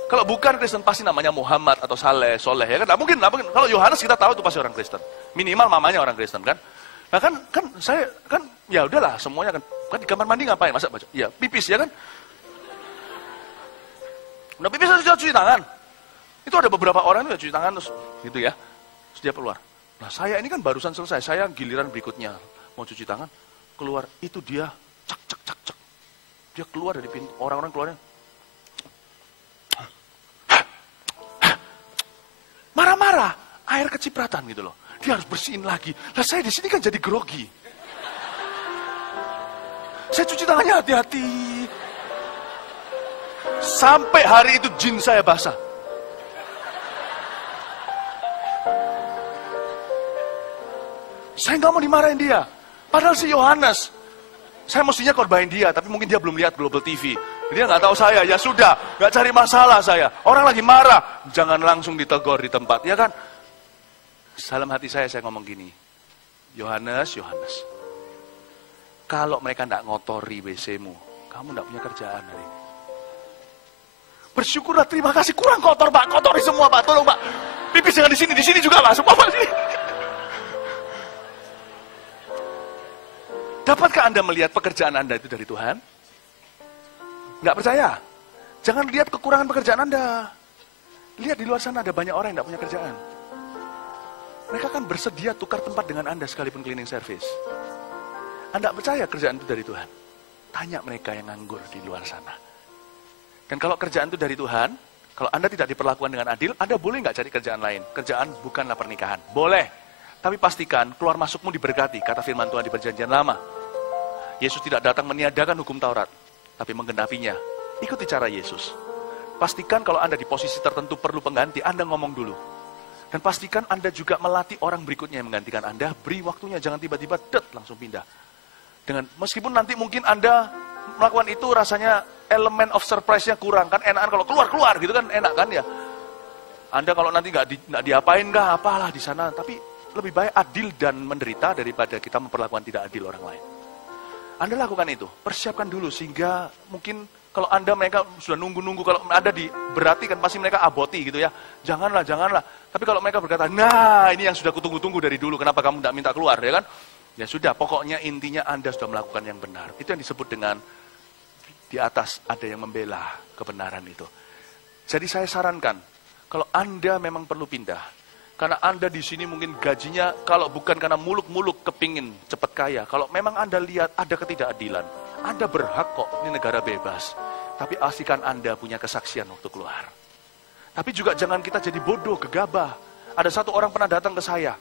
Kalau bukan Kristen, pasti namanya Muhammad atau Saleh, Soleh. Ya kan? Nggak mungkin. Kalau Yohanes kita tahu itu pasti orang Kristen. Minimal mamanya orang Kristen kan. Nah kan saya kan ya udahlah semuanya kan di kamar mandi ngapain? Masa baca? Ya pipis ya kan. Udah pipis harus cuci tangan. Itu ada beberapa orang itu cuci tangan terus gitu ya. Terus dia keluar. Nah saya ini kan barusan selesai, saya giliran berikutnya mau cuci tangan, keluar itu dia cek. Dia keluar dari pintu, orang-orang keluarnya. Marah-marah, air kecipratan gitu loh. Dia harus bersihin lagi. Lah saya di sini kan jadi grogi. Saya cuci tangannya hati-hati. Sampai hari itu jin saya basah. Saya nggak mau dimarahin dia. Padahal si Yohanes, saya mestinya korbanin dia, tapi mungkin dia belum lihat Global TV. Dia nggak tahu saya, ya sudah, nggak cari masalah saya. Orang lagi marah, jangan langsung ditegur di tempat, ya kan? Dalam hati saya ngomong gini, Yohanes, kalau mereka nggak ngotori WC-mu, kamu nggak punya kerjaan hari ini. Bersyukurlah, terima kasih, kurang kotor Pak, kotori semua Pak, tolong Pak. Pipis jangan di sini juga Pak, semua Pak sini. Dapatkah Anda melihat pekerjaan Anda itu dari Tuhan? Nggak percaya? Jangan lihat kekurangan pekerjaan Anda. Lihat di luar sana ada banyak orang yang nggak punya kerjaan. Mereka kan bersedia tukar tempat dengan Anda sekalipun cleaning service. Anda percaya kerjaan itu dari Tuhan? Tanya mereka yang nganggur di luar sana. Dan kalau kerjaan itu dari Tuhan, kalau Anda tidak diperlakukan dengan adil, Anda boleh nggak cari kerjaan lain? Kerjaan bukanlah pernikahan. Boleh. Tapi pastikan keluar masukmu diberkati, kata firman Tuhan di Perjanjian Lama. Yesus tidak datang meniadakan hukum Taurat, tapi menggenapinya. Ikuti cara Yesus. Pastikan kalau Anda di posisi tertentu perlu pengganti, Anda ngomong dulu. Dan pastikan Anda juga melatih orang berikutnya yang menggantikan Anda. Beri waktunya, jangan tiba-tiba langsung pindah. Meskipun nanti mungkin Anda melakukan itu rasanya elemen of surprise-nya kurang. Kan enakan kalau keluar gitu kan enak kan ya. Anda kalau nanti nggak diapain apalah di sana. Tapi lebih baik adil dan menderita daripada kita memperlakukan tidak adil orang lain. Anda lakukan itu, persiapkan dulu sehingga mungkin kalau mereka sudah nunggu-nunggu, kalau Anda diberati kan pasti mereka aboti gitu ya. Janganlah. Tapi kalau mereka berkata, nah ini yang sudah kutunggu-tunggu dari dulu, kenapa kamu tidak minta keluar ya kan? Ya sudah, pokoknya intinya Anda sudah melakukan yang benar. Itu yang disebut dengan di atas ada yang membela kebenaran itu. Jadi saya sarankan, kalau Anda memang perlu pindah, karena Anda di sini mungkin gajinya, kalau bukan karena muluk-muluk kepingin cepat kaya, kalau memang Anda lihat ada ketidakadilan, Anda berhak kok, ini negara bebas. Tapi pastikan Anda punya kesaksian waktu keluar. Tapi juga jangan kita jadi bodoh, gegabah. Ada satu orang pernah datang ke saya.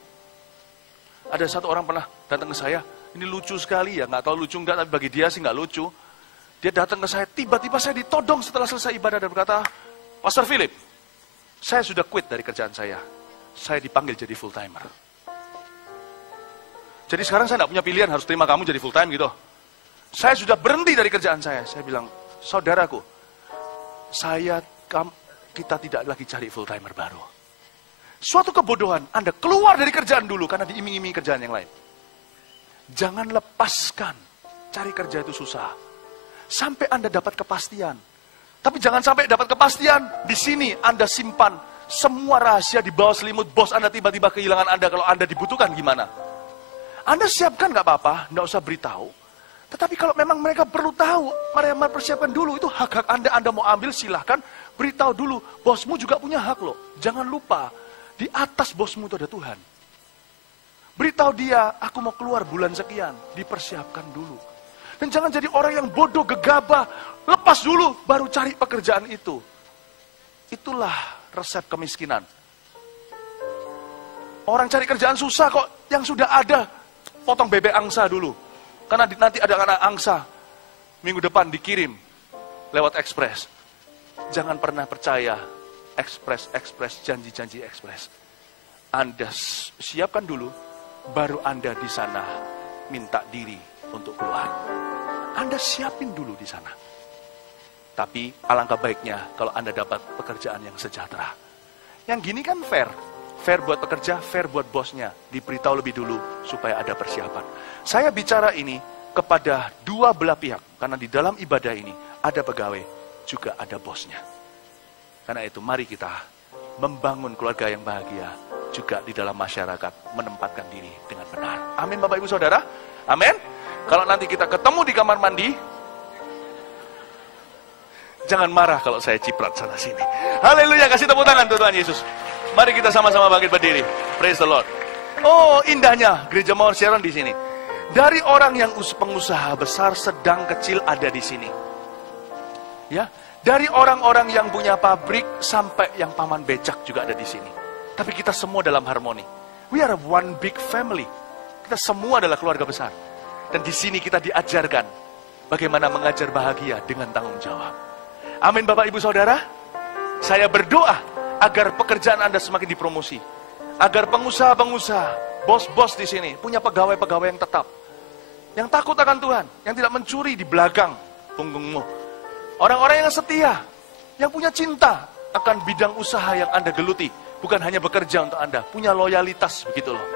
Ini lucu sekali ya, nggak tahu lucu nggak, tapi bagi dia sih nggak lucu. Dia datang ke saya, tiba-tiba saya ditodong setelah selesai ibadah dan berkata, Pastor Philip, saya sudah quit dari kerjaan saya. Saya dipanggil jadi full timer. Jadi sekarang saya tidak punya pilihan harus terima kamu jadi full time gitu. Saya sudah berhenti dari kerjaan saya. Saya bilang, saudaraku, kita tidak lagi cari full timer baru. Suatu kebodohan, Anda keluar dari kerjaan dulu karena diiming-imingi kerjaan yang lain. Jangan lepaskan, cari kerja itu susah. Sampai Anda dapat kepastian. Tapi jangan sampai dapat kepastian, di sini Anda simpan semua rahasia di bawah selimut. Bos Anda tiba-tiba kehilangan Anda, kalau Anda dibutuhkan gimana? Anda siapkan nggak apa-apa, nggak usah beritahu. Tetapi kalau memang mereka perlu tahu, mereka persiapkan dulu, itu hak-hak Anda mau ambil silahkan, beritahu dulu. Bosmu juga punya hak loh, jangan lupa, di atas bosmu itu ada Tuhan. Beritahu dia, aku mau keluar bulan sekian, dipersiapkan dulu. Dan jangan jadi orang yang bodoh, gegabah, lepas dulu, baru cari pekerjaan itu. Itulah resep kemiskinan. Orang cari kerjaan susah kok, yang sudah ada, potong bebek angsa dulu. Karena nanti ada anak angsa, minggu depan dikirim lewat ekspres. Jangan pernah percaya ekspres, janji-janji ekspres. Anda siapkan dulu, baru Anda di sana minta diri untuk keluar. Anda siapin dulu di sana. Tapi alangkah baiknya kalau Anda dapat pekerjaan yang sejahtera. Yang gini kan fair. Fair buat pekerja, fair buat bosnya. Diberitahu lebih dulu supaya ada persiapan. Saya bicara ini kepada dua belah pihak. Karena di dalam ibadah ini ada pegawai, juga ada bosnya. Karena itu mari kita membangun keluarga yang bahagia. Juga di dalam masyarakat menempatkan diri dengan benar. Amin Bapak Ibu Saudara. Amin. Kalau nanti kita ketemu di kamar mandi, jangan marah kalau saya ciprat sana sini. Haleluya, kasih tepuk tangan untuk Tuhan Yesus. Mari kita sama-sama bangkit berdiri. Praise the Lord. Oh, indahnya gereja Mount Sharon di sini. Dari orang yang pengusaha besar, sedang, kecil ada di sini. Ya, dari orang-orang yang punya pabrik sampai yang paman becak juga ada di sini. Tapi kita semua dalam harmoni. We are one big family. Kita semua adalah keluarga besar. Dan di sini kita diajarkan bagaimana mengajar bahagia dengan tanggung jawab. Amin Bapak Ibu Saudara. Saya berdoa agar pekerjaan Anda semakin dipromosi. Agar pengusaha-pengusaha, bos-bos di sini punya pegawai-pegawai yang tetap. Yang takut akan Tuhan, yang tidak mencuri di belakang punggungmu. Orang-orang yang setia, yang punya cinta akan bidang usaha yang Anda geluti. Bukan hanya bekerja untuk Anda, punya loyalitas begitu loh.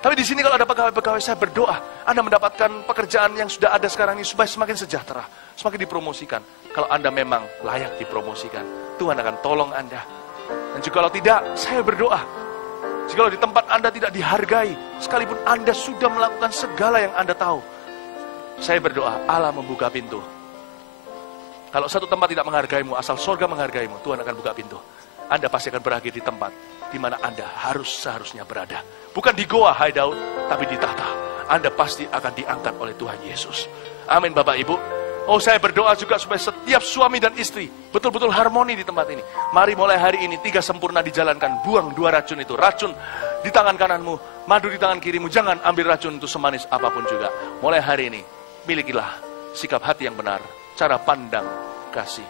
Tapi di sini kalau ada pegawai-pegawai, saya berdoa Anda mendapatkan pekerjaan yang sudah ada sekarang ini supaya semakin sejahtera, semakin dipromosikan. Kalau Anda memang layak dipromosikan, Tuhan akan tolong Anda. Dan juga kalau tidak, saya berdoa, jika di tempat Anda tidak dihargai, sekalipun Anda sudah melakukan segala yang Anda tahu, saya berdoa Allah membuka pintu. Kalau satu tempat tidak menghargaimu, asal surga menghargaimu, Tuhan akan buka pintu. Anda pasti akan berakhir di tempat di mana Anda seharusnya berada. Bukan di goa hideout, tapi di tahta. Anda pasti akan diangkat oleh Tuhan Yesus. Amin Bapak Ibu. Oh, saya berdoa juga supaya setiap suami dan istri betul-betul harmoni di tempat ini. Mari mulai hari ini 3 sempurna dijalankan. Buang 2 racun itu. Racun di tangan kananmu, madu di tangan kirimu. Jangan ambil racun itu semanis apapun juga. Mulai hari ini, milikilah sikap hati yang benar, cara pandang, kasih,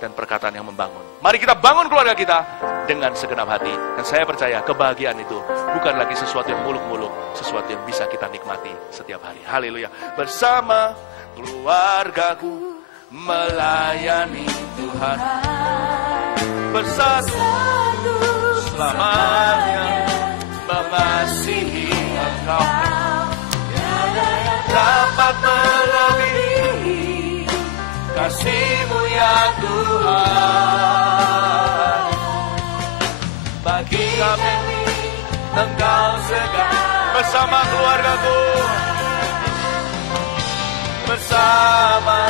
dan perkataan yang membangun. Mari kita bangun keluarga kita dengan segenap hati. Dan saya percaya kebahagiaan itu bukan lagi sesuatu yang muluk-muluk, sesuatu yang bisa kita nikmati setiap hari. Haleluya. Bersama keluargaku melayani Tuhan. Bersatu selamanya mengasihi Engkau. Dapat melebihi kasih-Mu ya Tuhan. Bagi kami Engkau segala. Bersama keluargaku, bersama